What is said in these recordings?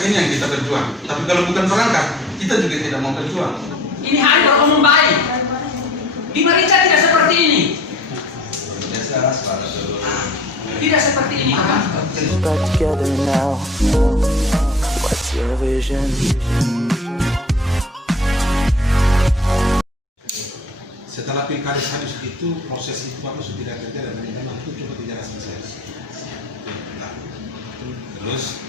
berangkat ini yang kita berjuang. Tapi kalau bukan berangkat, kita juga tidak mau berjuang. Ini hari beromong baik. Di Marica tidak seperti ini. Tidak seperti ini, Pak. Back together now. What's your vision? Setelah pilkada habis itu, proses itu baru sudah kerja dan memang itu coba tidak selesai. Nah, terus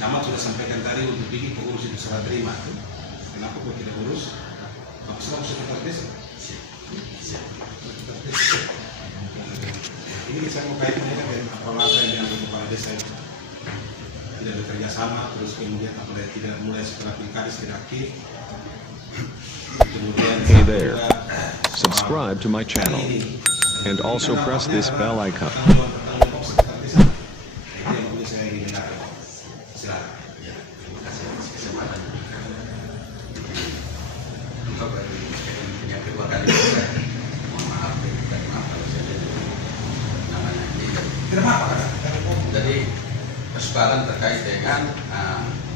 camat sudah sampaikan tadi untuk bikin pengurus itu serah terima. Kenapa kok tidak urus? Bapak selalu sekretaris desa. Ini saya mau kaitkan dengan apa langkah yang diambil kepala desa itu. Tidak bekerja sama, terus kemudian apalagi tidak mulai setelah pilkada tidak aktif. Hey there, subscribe to my channel and also press this bell icon. Jadi persoalan terkait dengan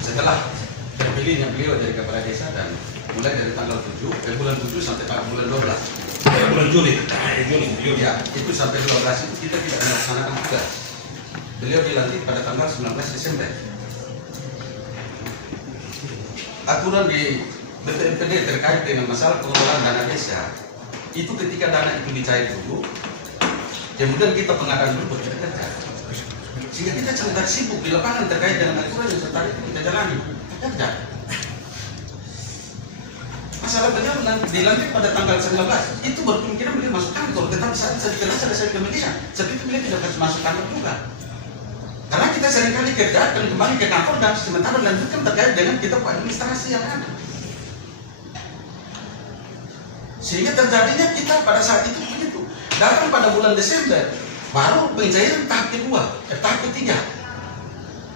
setelah terpilihnya beliau dari kepala desa dan mulai dari tanggal 7 bulan 7 sampai bulan 12 bulan Juli ya, itu sampai 12 itu kita tidak melaksanakan tugas. Beliau dilantik pada tanggal 19 Desember. Aturan di BPMPD terkait dengan masalah pengelolaan dana desa itu ketika dana itu dicair dulu, kemudian kita pengadaan dulu baru kita kerja, sehingga kita sebentar sibuk di lapangan terkait dengan aturan yang sebentar itu kita jalani kerja. Masalah beliau dilantik pada tanggal 19 itu baru kemungkinan beliau masuk kantor, tetapi saat setelah selesai pemilihan seperti itu beliau tidak masuk kantor juga, karena kita seringkali kerja dan kembali ke kantor dan sementara lanjutkan terkait dengan kita administrasi yang ada, sehingga terjadinya kita pada saat itu begitu. Datang pada bulan Desember baru pencairan tahap kedua, tahap ketiga.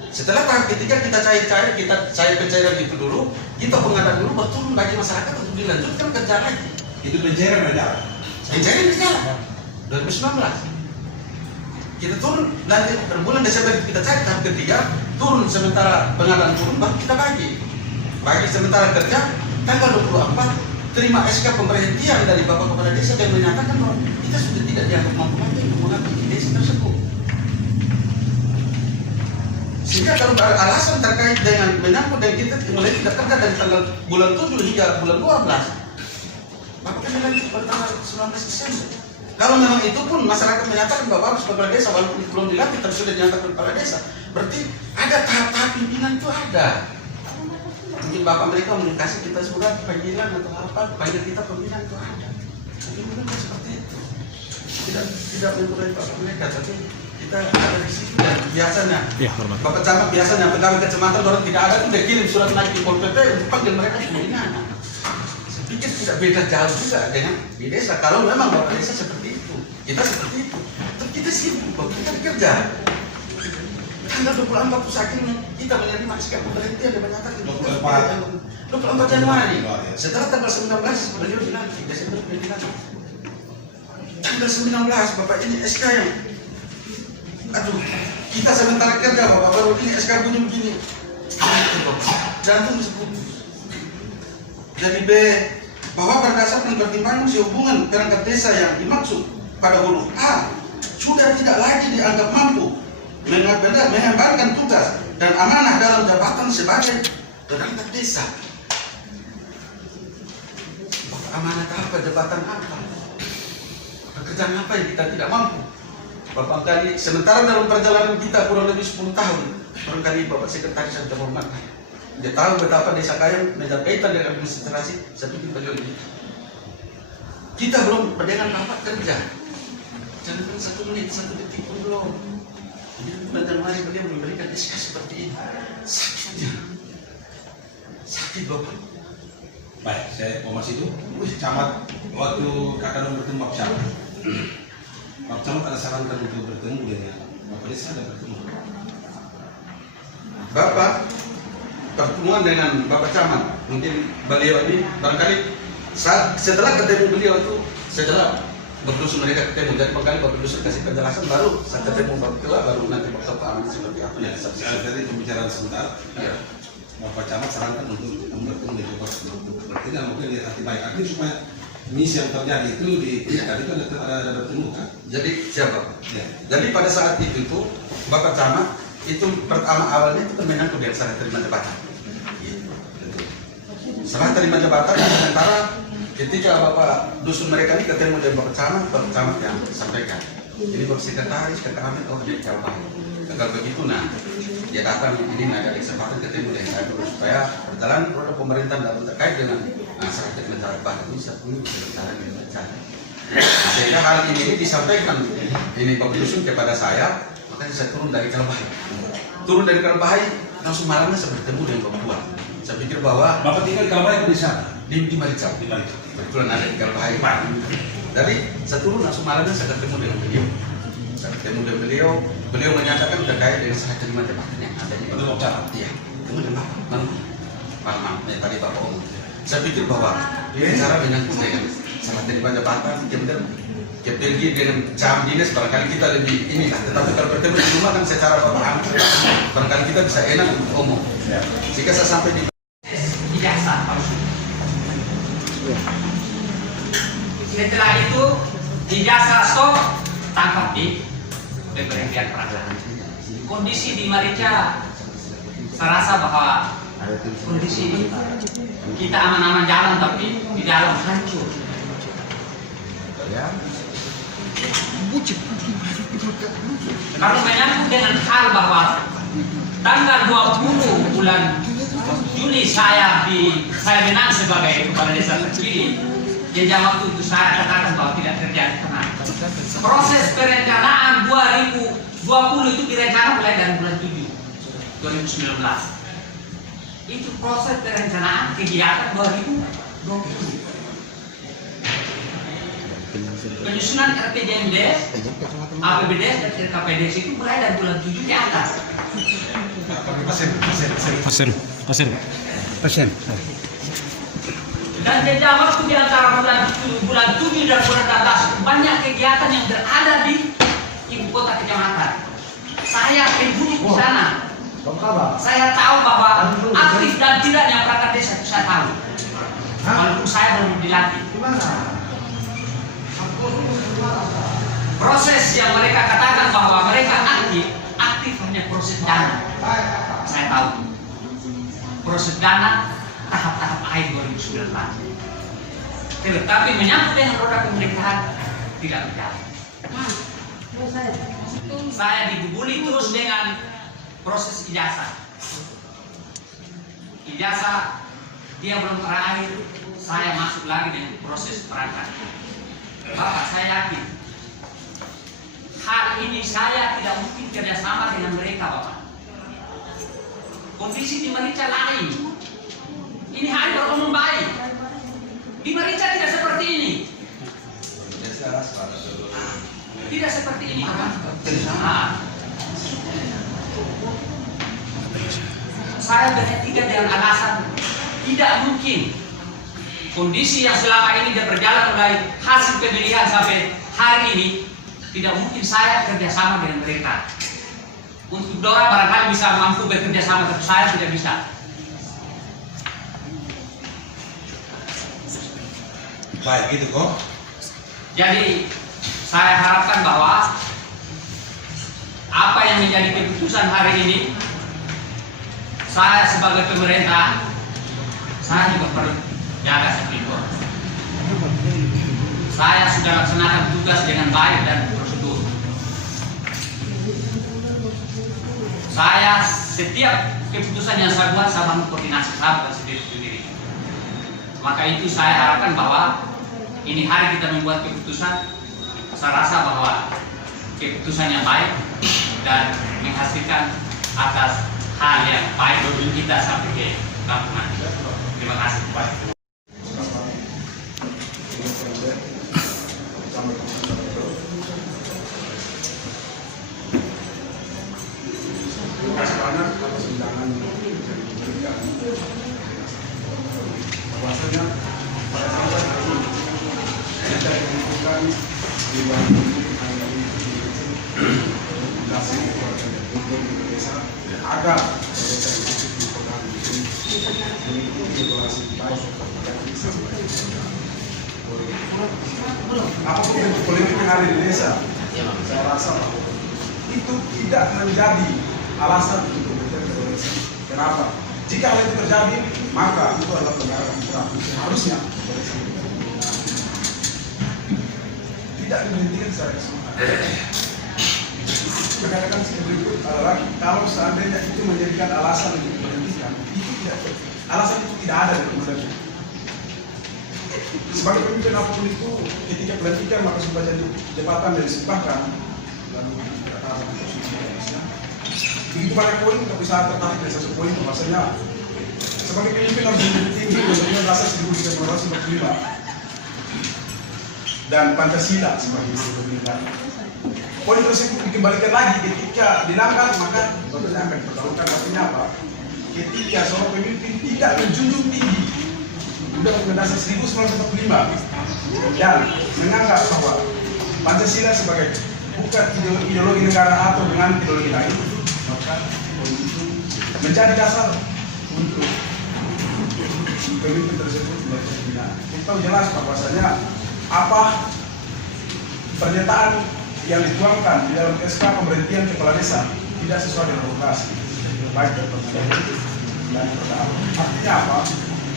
Setelah tahap ketiga kita cair pencairan itu dulu, kita pengadaan dulu, baru turun bagi masyarakat untuk dilanjutkan kerja lagi. itu pencairan ada. Pencairan berjalan 2019. Kita turun nanti per bulan Desember kita cari tahap ketiga, turun sementara pengadaan turun, baru kita bagi sementara kerja. Tanggal 24 terima SK pemberhentian dari Bapak Kepala Desa dan menyatakan bahwa kita sudah tidak dianggap mampu lagi untuk mengambil di desa tersebut. Sehingga kalau ada alasan terkait dengan menyangkut dan kita mulai tidak kerja dari tanggal bulan 7 hingga bulan 12, Bapak kami lanjut pada tanggal 19 Desember. Kalau memang itu pun masyarakat menyatakan bahwa harus kepala desa walaupun belum dilantik tapi sudah dinyatakan kepala desa, berarti ada tahap-tahap pimpinan itu ada. Mungkin Bapak mereka kasih kita surat panggilan atau apa, panggil kita pimpinan itu ada. Mungkin seperti itu. Tidak mengurangi Bapak mereka, tapi kita ada di situ dan biasanya Bapak Camat biasanya pegawai kecamatan orang tidak ada itu dia kirim surat naik di Pol PP untuk panggil mereka pimpinan. Saya pikir tidak beda jauh juga dengan di desa. Kalau memang Bapak desa seperti itu, kita seperti itu. Tapi kita sibuk, Bapak kita kerja. Tanggal 24 akhirnya kita menerima SK pemberhentian dan menyatakan 24 Januari. Setelah tanggal 19 beliau dilantik, Desember beliau dilantik. Tanggal 19 Bapak ini SK yang aduh, kita sementara kerja Bapak baru ini SK bunyi begini. Jantung seputus. Jadi B, bahwa berdasarkan pertimbangan hubungan perangkat desa yang dimaksud pada huruf A sudah tidak lagi dianggap mampu mengembankan tugas dan amanah dalam jabatan sebagai perangkat desa. Amanah apa? Jabatan apa? Pekerjaan apa yang kita tidak mampu? Bapak kali sementara dalam perjalanan kita kurang lebih 10 tahun, barangkali Bapak Sekretaris yang terhormat, dia tahu betapa desa Kayang berkaitan dengan administrasi. Saya pikir beliau ini. Kita belum dengan Bapak kerja. Jangan 1 menit, 1 detik pun belum. Jadi bulan Januari beliau memberikan SK seperti ini. Sakitnya. Sakit Bapak. Baik, saya mau masih itu. Camat waktu kakak bertemu Pak Camat. Pak Camat ada sarankan untuk bertemu dengan Bapak Desa dan bertemu. Bapak pertemuan dengan Bapak Camat, mungkin beliau ini barangkali setelah ketemu beliau itu setelah berdusun mereka ketemu. Jadi pengkali berdusun kasih penjelasan baru saya ketemu baru nanti bakal paham seperti apa yang saya Dari pembicaraan sebentar, ya. Bapak Camat sarankan untuk bertemu di Bapak berarti dan mungkin lihat hati baik artinya supaya misi yang terjadi itu di tadi itu ada bertemu kan? Jadi siapa? Ya. Jadi pada saat itu Bapak Camat itu pertama awalnya itu kan menang kemudian saya terima jabatan. Setelah terima jabatan, sementara ketika Bapak dusun mereka ini ketemu dengan Bapak Camat yang sampaikan. Ini Bapak Sekretaris, kata kami, oh dia jawab. Kalau begitu, nah dia datang ini ada kesempatan ketemu dengan saya dulu supaya berjalan roda pemerintahan dalam terkait dengan masyarakat negara baru ini satu berjalan dengan lancar. Sehingga hal ini disampaikan ini Bapak dusun kepada saya, makanya saya turun dari Kalbahi. Turun dari Kalbahi langsung malamnya saya bertemu dengan Bapak Tua. Saya pikir bahwa Bapak tinggal di Kalbahi di sana? di Maricau. Di Maricau. Kebetulan ada di Kalbahi. Jadi saya turun langsung malamnya saya ketemu dengan beliau. Saya ketemu dengan beliau. Beliau menyatakan terkait dengan saya terima jabatan yang ada di Bapak Camat. Iya. Kemudian malam tadi Bapak Om. Saya pikir bahwa dia cara menyangkut dengan salah terima jabatan, kemudian pergi dengan jam dinas barangkali kita lebih inilah. Tetapi kalau bertemu di rumah kan secara paham, barangkali kita bisa enak untuk ngomong. Jika saya sampai di ijazah palsu. Setelah itu ijazah stop tangkap di pemberhentian peradilan. Kondisi di Marica saya rasa bahwa kondisi ini kita aman-aman jalan tapi di dalam hancur. Kalau menyangkut dengan hal bahwa tanggal 20 bulan Juli saya menang sebagai kepala desa terpilih. Jejak waktu itu saya katakan bahwa tidak terjadi tenang. Proses perencanaan 2020 itu direncana mulai dari bulan 7 2019. Itu proses perencanaan kegiatan 2020. Penyusunan RPJMDes, APBDes dan RKPDes itu mulai dari bulan 7 ke atas. Pasien. Dan jejak waktu di antara bulan 7 dan bulan 12 banyak kegiatan yang berada di ibu kota kecamatan. Saya penduduk di sana. Saya tahu bahwa aktif dan tidaknya perangkat desa itu saya tahu. Walaupun saya belum dilatih. Proses yang mereka katakan bahwa mereka aktif hanya proses dana. Saya tahu. Proses dana tahap-tahap akhir 2019. Tetapi menyangkut dengan roda pemerintahan tidak berjalan. Saya dibubuli terus dengan proses ijazah. Ijazah dia belum terakhir, saya masuk lagi dengan proses perangkat. Bapak, saya yakin hal ini saya tidak mungkin kerjasama dengan mereka, Bapak. Kondisi di Marica lain. Ini hari berumum baik. Di Marica tidak seperti ini. Tidak seperti ini, Bapak. Saya berhentikan dengan alasan tidak mungkin kondisi yang selama ini dia berjalan mulai hasil pemilihan sampai hari ini tidak mungkin saya kerjasama dengan mereka. Untuk Dora barangkali bisa mampu bekerja sama, tapi saya tidak bisa. Baik, gitu kok. Jadi saya harapkan bahwa apa yang menjadi keputusan hari ini, saya sebagai pemerintah, saya juga perlu jaga sepintu. Saya sudah laksanakan tugas dengan baik dan prosedur. Saya setiap keputusan yang saya buat, saya bangun koordinasi saya sendiri. Maka itu saya harapkan bahwa ini hari kita membuat keputusan, saya rasa bahwa keputusan yang baik dan menghasilkan atas hal yang baik bagi kita sampai ke kampungan. Terima kasih. bahwasanya pada saat ini kita program di bawah kasih kepada desa agar desa itu di program ini mengikuti evaluasi baik kepada desa. Apapun bentuk polemik yang ada di desa, saya rasa bahwa itu tidak menjadi alasan untuk berhenti desa. Kenapa? Jika hal itu terjadi, maka itu adalah pelanggaran berat. Harusnya tidak diberhentikan secara keseluruhan. Rekan-rekan berikut adalah kalau seandainya itu menjadikan alasan untuk diberhentikan, itu tidak, alasan itu tidak ada di undang-undang. Sebagai pemimpin apapun itu, ketika pelantikan maka sebuah jabatan dan disebahkan lalu dikatakan begitu banyak poin, tapi saat tertarik dari satu poin bahwasanya sebagai pemimpin harus menjadi tinggi Undang-Undang Dasar 1945 dan Pancasila sebagai undang-undang. Poin tersebut dikembalikan lagi ketika dilanggar maka barunya akan dipertaruhkan. Artinya apa? Ketika seorang pemimpin tidak menjunjung tinggi Undang-Undang Dasar 1945 dan menganggap bahwa Pancasila sebagai bukan ideologi negara atau dengan ideologi lain, maka itu menjadi dasar untuk pemimpin tersebut melakukan pembinaan. Kita tahu jelas bahwasanya apa pernyataan yang dituangkan di dalam SK pemberhentian kepala desa tidak sesuai dengan regulasi baik dari Presiden dan pertama. Artinya apa?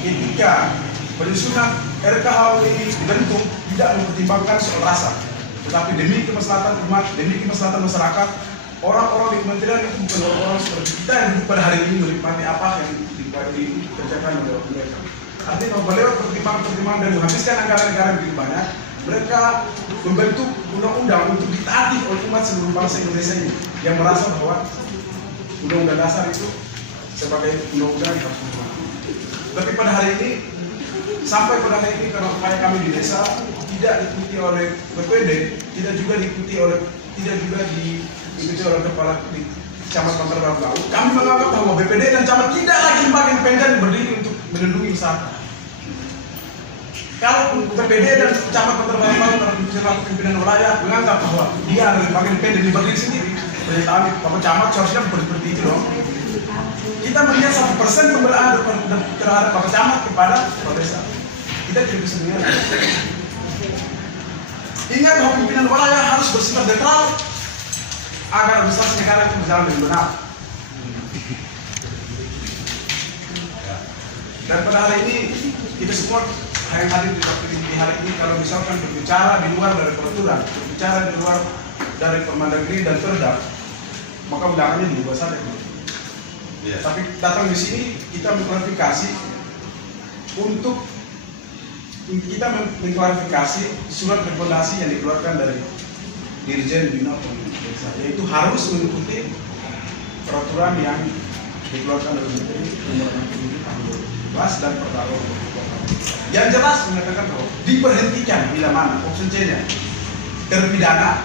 Ketika penyusunan RKHW ini dibentuk tidak mempertimbangkan soal rasa, tetapi demi kemaslahatan umat, demi kemaslahatan masyarakat, orang-orang di kementerian itu bukan orang-orang seperti kita yang pada hari ini menikmati apa yang dikerjakan oleh mereka. Artinya kalau beliau pertimbangan dan menghabiskan anggaran negara yang begitu banyak, mereka membentuk undang-undang untuk ditaati oleh umat seluruh bangsa Indonesia ini yang merasa bahwa Undang-Undang Dasar itu sebagai undang-undang yang harus dihormati. Tapi pada hari ini, sampai pada hari ini karena upaya kami di desa tidak diikuti oleh BPD, tidak juga diikuti oleh kepala di Kecamatan Bantar Baru Laut. Kami menganggap bahwa BPD dan camat tidak lagi lembaga independen berdiri untuk melindungi masyarakat. Kalau BPD dan camat Bantar Baru Laut dalam pimpinan wilayah menganggap bahwa dia adalah lembaga independen berdiri sendiri, pernyataan Bapak Camat seharusnya seperti itu dong. Kita melihat 1% pembelaan terhadap Bapak Camat kepada Kepala Desa. Kita tidak bisa melihat. Ingat bahwa pimpinan wilayah harus bersifat netral agar administrasi negara itu berjalan dengan benar. Dan pada hari ini kita semua yang hadir di hari ini kalau misalkan berbicara di luar dari peraturan, berbicara di luar dari Permendagri dan Perda, maka undangannya diubah saja. Yeah. Tapi datang di sini kita mengklarifikasi untuk kita mengklarifikasi surat rekomendasi yang dikeluarkan dari Dirjen Bina Desa, yaitu harus mengikuti peraturan yang dikeluarkan oleh Menteri Nomor 67 Tahun 2012 dan Perda yang jelas mengatakan bahwa diberhentikan bila mana opsi C-nya terpidana.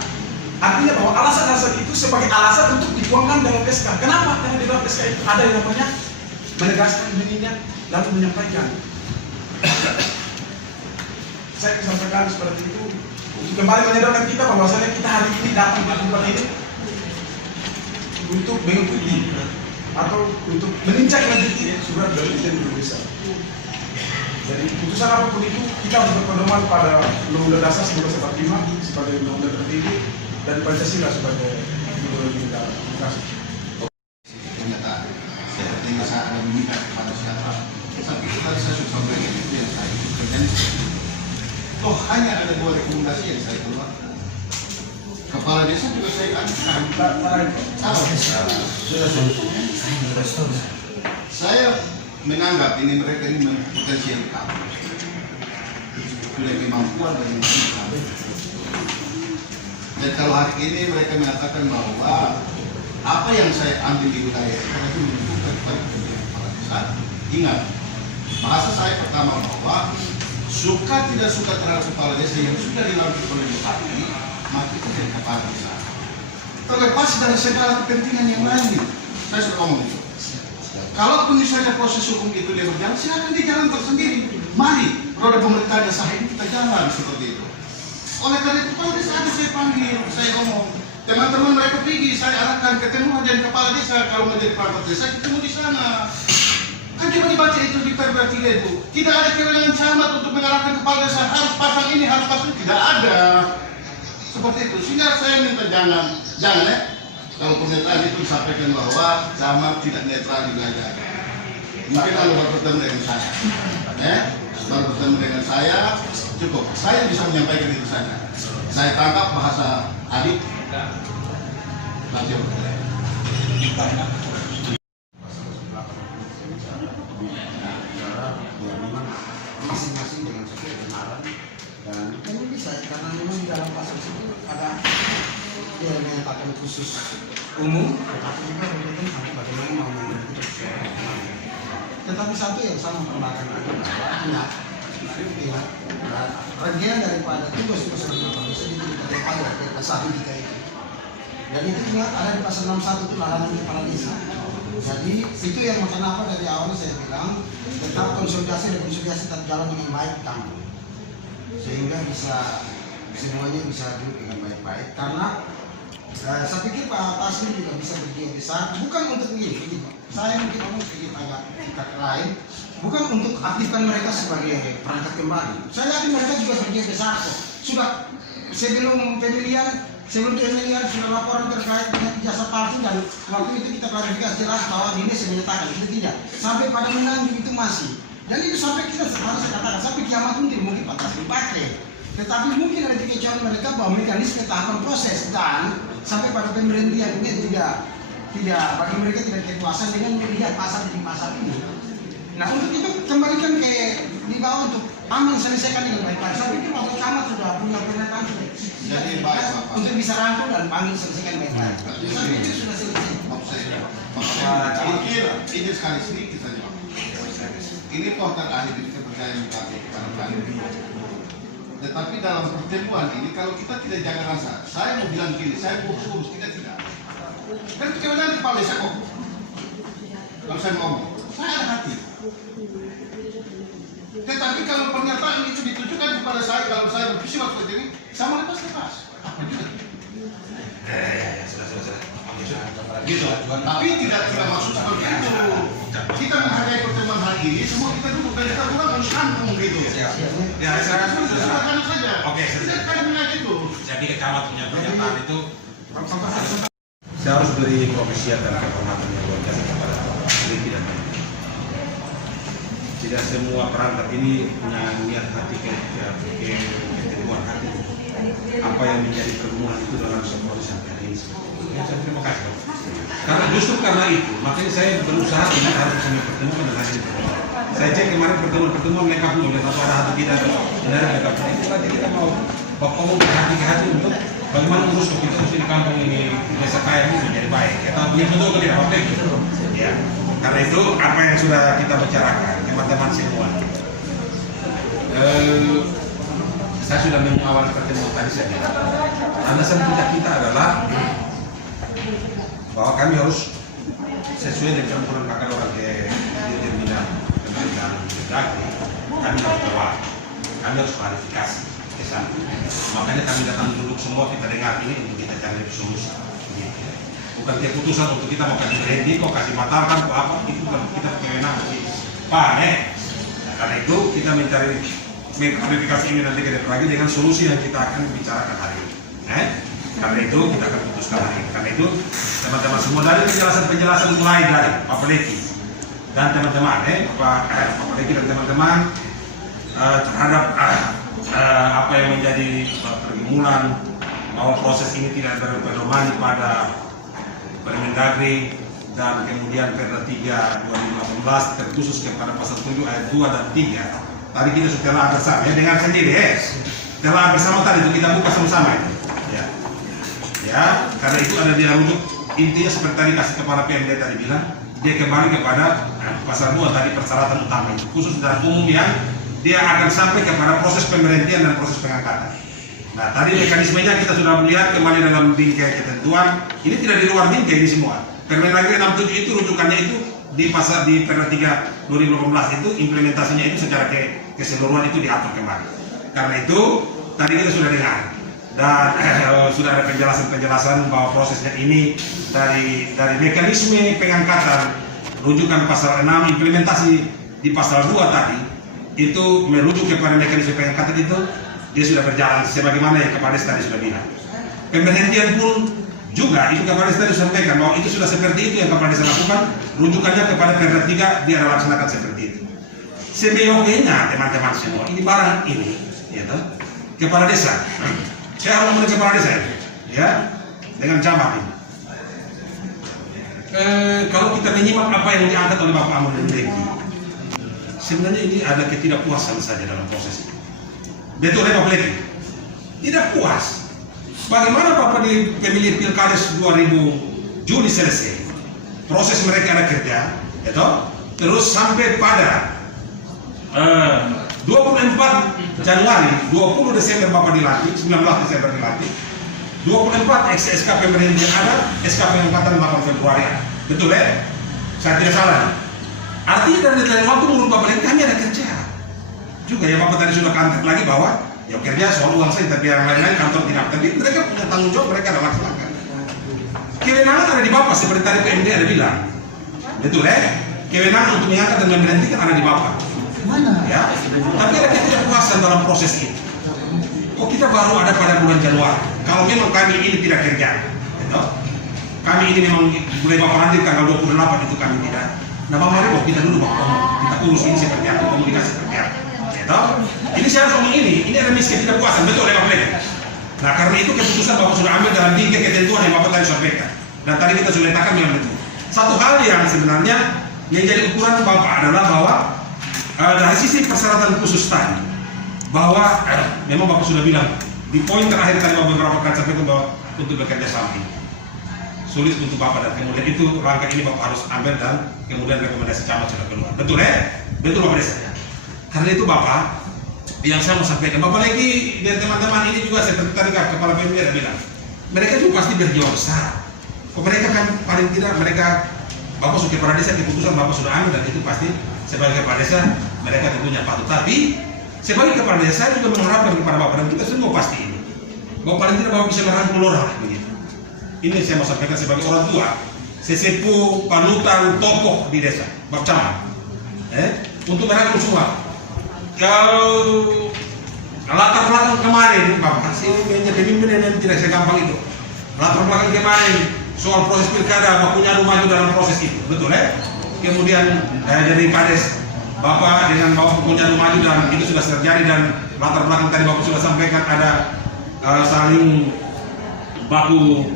Artinya bahwa alasan-alasan itu sebagai alasan untuk dituangkan dalam SK. Kenapa? Karena di dalam SK itu ada yang namanya menegaskan dirinya lalu menyampaikan. Saya sampaikan seperti itu untuk kembali menyadarkan kita bahwasanya kita hari ini datang ke tempat ini untuk mengikuti atau untuk menindaklanjuti surat dari Presiden Indonesia. Jadi putusan apapun itu kita harus berpedoman pada Undang-Undang Dasar 1945 sebagai undang-undang tertinggi dan Pancasila sebagai ideologi negara. Terima kasih. Ternyata seperti saya ada meminta kepada siapa, tapi tadi saya sudah sampaikan itu yang saya kerjakan. Toh hanya ada 2 rekomendasi yang saya keluarkan. Kepala desa juga saya ajukan. Saya menganggap ini mereka ini potensial kami. Sudah kemampuan dan kemampuan. Dan kalau hari ini mereka mengatakan bahwa apa yang saya ambil di wilayah itu menunjukkan kepada kepentingan kepala desa. Ingat, bahasa saya pertama bahwa suka tidak suka terhadap kepala desa yang sudah dilalui oleh bupati, maka itu jadi kepala desa. Terlepas dari segala kepentingan yang lain, saya sudah ngomong itu. Kalaupun misalnya proses hukum itu dia berjalan, silakan di jalan tersendiri. Mari roda pemerintahan yang sah ini kita jalan seperti itu. Oleh karena itu pada saat saya panggil, saya ngomong, teman-teman mereka pergi, saya arahkan ketemu dengan kepala desa, kalau menjadi perangkat desa ketemu di sana. Kan cuma dibaca itu di Perda 3 itu. Tidak ada kewenangan camat untuk mengarahkan kepala desa harus pasang ini, harus pasang ini. Tidak ada. Seperti itu. Sehingga saya minta jangan ya. Kalau pernyataan itu disampaikan bahwa camat tidak netral di wilayah. Mungkin kalau bertemu dengan saya, baru bertemu dengan saya cukup. Saya bisa menyampaikan itu saja. Saya tangkap bahasa adik. Lanjut. Masing-masing dengan sesuai kebenaran dan ini bisa karena memang di dalam pasal itu ada yang menyatakan khusus umum, tetapi juga berkaitan sama bagaimana mau membentuk sesuai kebenaran. Tetapi satu yang saya mempermakan adalah ingat bagian daripada tugas-tugas yang bisa diberikan kepada pasal kita itu. Dan itu ingat ada di pasal 61 itu larangan kepala desa. Jadi itu yang kenapa dari awal saya bilang tetap konsolidasi tetap jalan dengan baik kamu, sehingga bisa semuanya bisa duduk dengan baik-baik. Karena saya pikir Pak Taslim juga bisa berdiri besar, bukan untuk begini. Saya mungkin ngomong sedikit agak tingkat lain, bukan untuk aktifkan mereka sebagai perangkat kembali. Saya yakin mereka juga berdiri besar kok. Sudah sebelum pemilihan sudah laporan terkait dengan jasa palsu dan waktu itu kita klarifikasi jelas bahwa dinas menyatakan itu tidak. Sampai pada menanjung itu masih. Dan itu sampai kita harus katakan sampai kiamat mungkin Pak Taslim pakai. Tetapi mungkin ada kekecewaan mereka bahwa mekanisme tahapan proses dan sampai pada pemberhentian ini tidak bagi mereka tidak kepuasan dengan melihat pasal ini. Nah untuk itu kembalikan ke di bawah untuk aman selesaikan dengan baik-baik. Saya pikir waktu camat sudah punya pernyataan Jadi baik untuk bisa rangkul dan panggil selesaikan baik-baik. Saya pikir sudah selesai. Ini sekali sedikit saja. Ini portal ahli kita percaya kepada ahli. Tetapi dalam pertemuan ini kalau kita tidak jaga rasa, saya mau bilang gini, saya mau urus tidak. Kan kewenangan kepala desa kok. Kalau saya ngomong, saya ada hati. Tetapi kalau pernyataan itu ditujukan kepada saya, kalau saya bervisi waktu ini, sama lepas. Apa juga? Sudah. Gitu. Tapi tidak maksud seperti itu. Kita menghargai pertemuan hari ini, semua kita duduk dan kita pulang harus ngomong gitu. Ya, saya Silakan saja. Oke, Saya gitu. Jadi camat punya pernyataan itu saya harus beri apresiasi dan kehormatan yang luar biasa kepada Riki dan Pak. Tidak semua perangkat ini punya niat hati ketemuan hati. Apa yang menjadi pertemuan itu dalam sebuah sampai ini. Ya, saya terima kasih. Karena justru karena itu, makanya saya berusaha untuk harus bisa mempertemukan dengan hasil pertemuan. Saya cek kemarin pertemuan mereka pun oleh satu arah hati kita benar mereka. Itu tadi kita mau ngomong ke hati untuk bagaimana urus kita di kampung ini desa kaya ini menjadi baik. Kita begitu betul tidak apa itu. Ya, karena itu apa yang sudah kita bicarakan teman-teman semua. Saya sudah mengawal pertemuan tadi saya bilang. Alasan kita adalah bahwa kami harus sesuai dengan campuran kakak orang ke bidang pemerintahan dagri, kami harus jawab, kami harus klarifikasi ke sana. Makanya kami datang duduk semua kita dengar ini untuk kita cari solusi. Bukan keputusan untuk kita mau kasih berhenti, kok kasih batalkan, kok apa itu kan kita kewenangan sih. Karena itu kita mencari klarifikasi ini nanti ke depan lagi dengan solusi yang kita akan bicarakan hari ini. Karena itu kita akan putuskan hari ini. Karena itu teman-teman semua dari penjelasan mulai dari Pak Peleki dan teman-teman, Pak Peleki dan teman-teman terhadap apa yang menjadi pergumulan bahwa proses ini tidak berpedoman pada Permendagri dan kemudian Perda 3 2018 terkhusus kepada pasal 7 ayat 2 dan 3. Tadi kita sudah bersama dengar sendiri telah bersama tadi itu kita buka sama-sama itu. Ya, karena itu ada di dalam intinya seperti tadi kasih kepala PMD tadi bilang, dia kembali kepada pasal 2 tadi persyaratan utama itu khusus dan umum yang dia akan sampai kepada proses pemberhentian dan proses pengangkatan. Nah, tadi mekanismenya kita sudah melihat kembali dalam bingkai ketentuan. Ini tidak di luar bingkai ini semua. Permendagri 67 itu rujukannya itu di pasal di Perda 3 2018 itu implementasinya itu secara keseluruhan itu diatur kembali. Karena itu tadi kita sudah dengar dan sudah ada penjelasan bahwa prosesnya ini dari mekanisme pengangkatan rujukan pasal 6 implementasi di pasal 2 tadi itu merujuk kepada mekanisme pengangkatan itu dia sudah berjalan sebagaimana yang Kepades tadi sudah bilang. Pemberhentian pun juga itu Kepades tadi sampaikan bahwa itu sudah seperti itu yang Kepades lakukan, rujukannya kepada Perda 3 dia laksanakan seperti itu. Sebenarnya teman-teman semua ini barang ini ya toh, kepala desa. Saya harus mulai kepala desa ya dengan camat ini. Kalau kita menyimak apa yang diangkat oleh Bapak Amun Leki, sebenarnya ini ada ketidakpuasan saja dalam proses ini. Betul ya Bapak Leki? Tidak puas. Bagaimana Bapak di pemilihan Pilkades 2000 Juli selesai, proses mereka ada kerja, ya toh? Terus sampai pada 24 Januari, 20 Desember Bapak dilantik, 19 Desember dilantik, 24 SK pemberhentian ada, SK pengangkatan 8 Februari ada. Betul ya? Saya tidak salah. Artinya dari deadline waktu menurut Bapak Leki kami ada kerja. Juga ya Bapak tadi sudah kantor lagi bahwa ya kerja soal uang saja, tapi yang lain-lain kantor tidak. Tapi mereka punya tanggung jawab, mereka ada laksanakan. Kewenangan ada di Bapak, seperti tadi PMD ada bilang. Betul ya? Kewenangan untuk mengangkat dan memberhentikan ada di Bapak. Mana? Ya, tapi ada ketidakpuasan dalam proses ini. Kok kita baru ada pada bulan Januari? Kalau memang kami ini tidak kerja, gitu? Kami ini memang mulai Bapak nanti tanggal 28 itu kami tidak. Nah, mari kok kita dulu Bapak ngomong, kita urus ini seperti apa, komunikasi seperti apa, gitu? Ini saya harus ngomong ini ada misi ketidakpuasan, betul ya Bapak Leki? Nah, karena itu keputusan Bapak sudah ambil dalam tingkat ketentuan yang Bapak tadi sampaikan. Dan tadi kita sudah letakkan yang betul. Satu hal yang sebenarnya menjadi ukuran Bapak adalah bahwa dari sisi persyaratan khusus tadi bahwa memang Bapak sudah bilang di poin terakhir tadi Bapak beberapa kali sampaikan bahwa untuk bekerja sama ini sulit untuk Bapak dan kemudian itu langkah ini Bapak harus ambil dan kemudian rekomendasi camat sudah keluar. Betul ya? Betul Bapak Desa. Karena itu Bapak yang saya mau sampaikan Bapak lagi dan teman-teman ini juga seperti tadi Kepala PMD ada bilang mereka juga pasti berjiwa besar. Mereka kan paling tidak mereka Bapak sudah kepala desa keputusan Bapak sudah ambil dan itu pasti sebagai kepala desa mereka tentunya patut. Tapi sebagai kepala desa saya juga mengharapkan kepada Bapak dan kita semua pasti ini bahwa paling tidak Bapak bisa merangkul orang begitu. Ini saya mau sampaikan sebagai orang tua, sesepuh, panutan, tokoh di desa, Bapak Camat. Untuk merangkul semua. Kalau latar belakang kemarin, Bapak kasih pemimpin yang tidak segampang itu. Latar belakang kemarin soal proses pilkada, Bapak punya rumah itu dalam proses itu, betul ya? Kemudian jadi kades Bapak dengan Bapak punya rumah itu dan itu sudah terjadi dan latar belakang tadi Bapak sudah sampaikan ada saling baku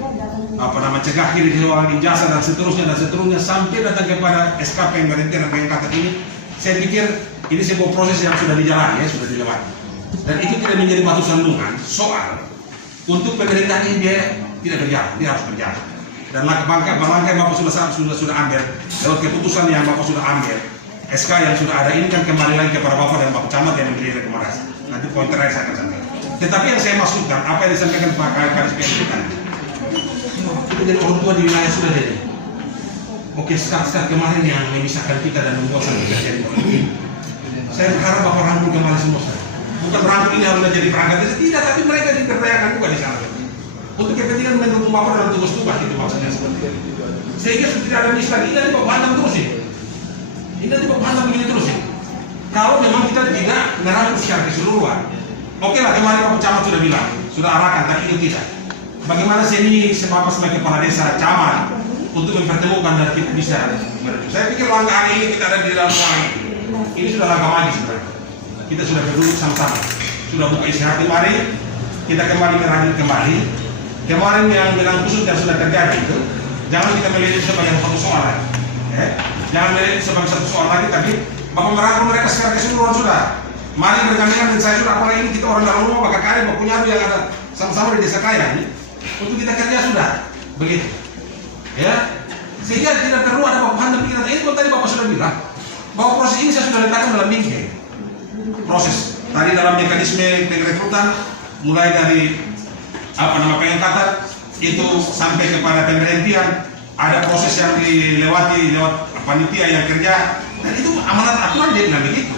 cegah kiri soal ijazah dan seterusnya sampai datang kepada SK pemberhentian dan pengangkatan ini. Saya pikir ini sebuah proses yang sudah dijalani ya, sudah dilewati dan itu tidak menjadi batu sandungan soal untuk pemerintahan ini dia tidak berjalan, dia harus berjalan. Dan langkah yang Bapak sudah ambil, lewat keputusan yang Bapak sudah ambil, SK yang sudah ada ini kan kembali lagi kepada Bapak dan Bapak Camat yang memberi rekomendasi. Nanti poin terakhir saya akan sampaikan. Tetapi yang saya maksudkan, apa yang disampaikan Pak Kadis PMD tadi, itu dari orang tua di wilayah sudah jadi. Oke, sekarang kemarin yang memisahkan kita dan membuat sampai terjadi ini, saya berharap Bapak rangkul kembali semua. Bukan rangkul ini harus menjadi perangkat desa, tidak, tapi mereka diperdayakan juga di sana. Untuk kepentingan mendukung Bapak dalam tugas-tugas itu maksudnya seperti itu. Sehingga sudah tidak ada misal ini nanti Bapak hantam terus ini. Ini nanti Bapak hantam begini terus ini. Kalau memang kita tidak merangkul secara keseluruhan. Oke lah, kemarin Bapak Camat sudah bilang, sudah arahkan, tapi itu tidak. Bagaimana sini Bapak sebagai kepala desa camat untuk mempertemukan dan kita bisa merujuk. Saya pikir langkah hari ini kita ada di dalam ruang ini sudah langkah maju sebenarnya. Kita sudah berduduk sama-sama, sudah buka istirahat kemarin, kita kembali merangkul kembali. Kemarin yang bilang khusus yang sudah terjadi itu, jangan kita melihat sebagai satu soal lagi. Jangan melihat sebagai satu soal lagi, tapi Bapak merangkul mereka secara keseluruhan sudah. Mari bergandengan dengan saya sudah, apalagi ini kita orang dalam rumah, Bapak Kari, Bapak punya yang ada sama-sama di desa kaya ini. Untuk kita kerja sudah, begitu. Ya, sehingga tidak perlu ada Bapak hantam pikiran. Itu tadi Bapak sudah bilang bahwa proses ini saya sudah letakkan dalam bingkai. Proses tadi dalam mekanisme perekrutan, mulai dari pengangkatan itu sampai kepada pemberhentian, ada proses yang dilewati lewat panitia yang kerja dan itu amanat aturan dia bilang begitu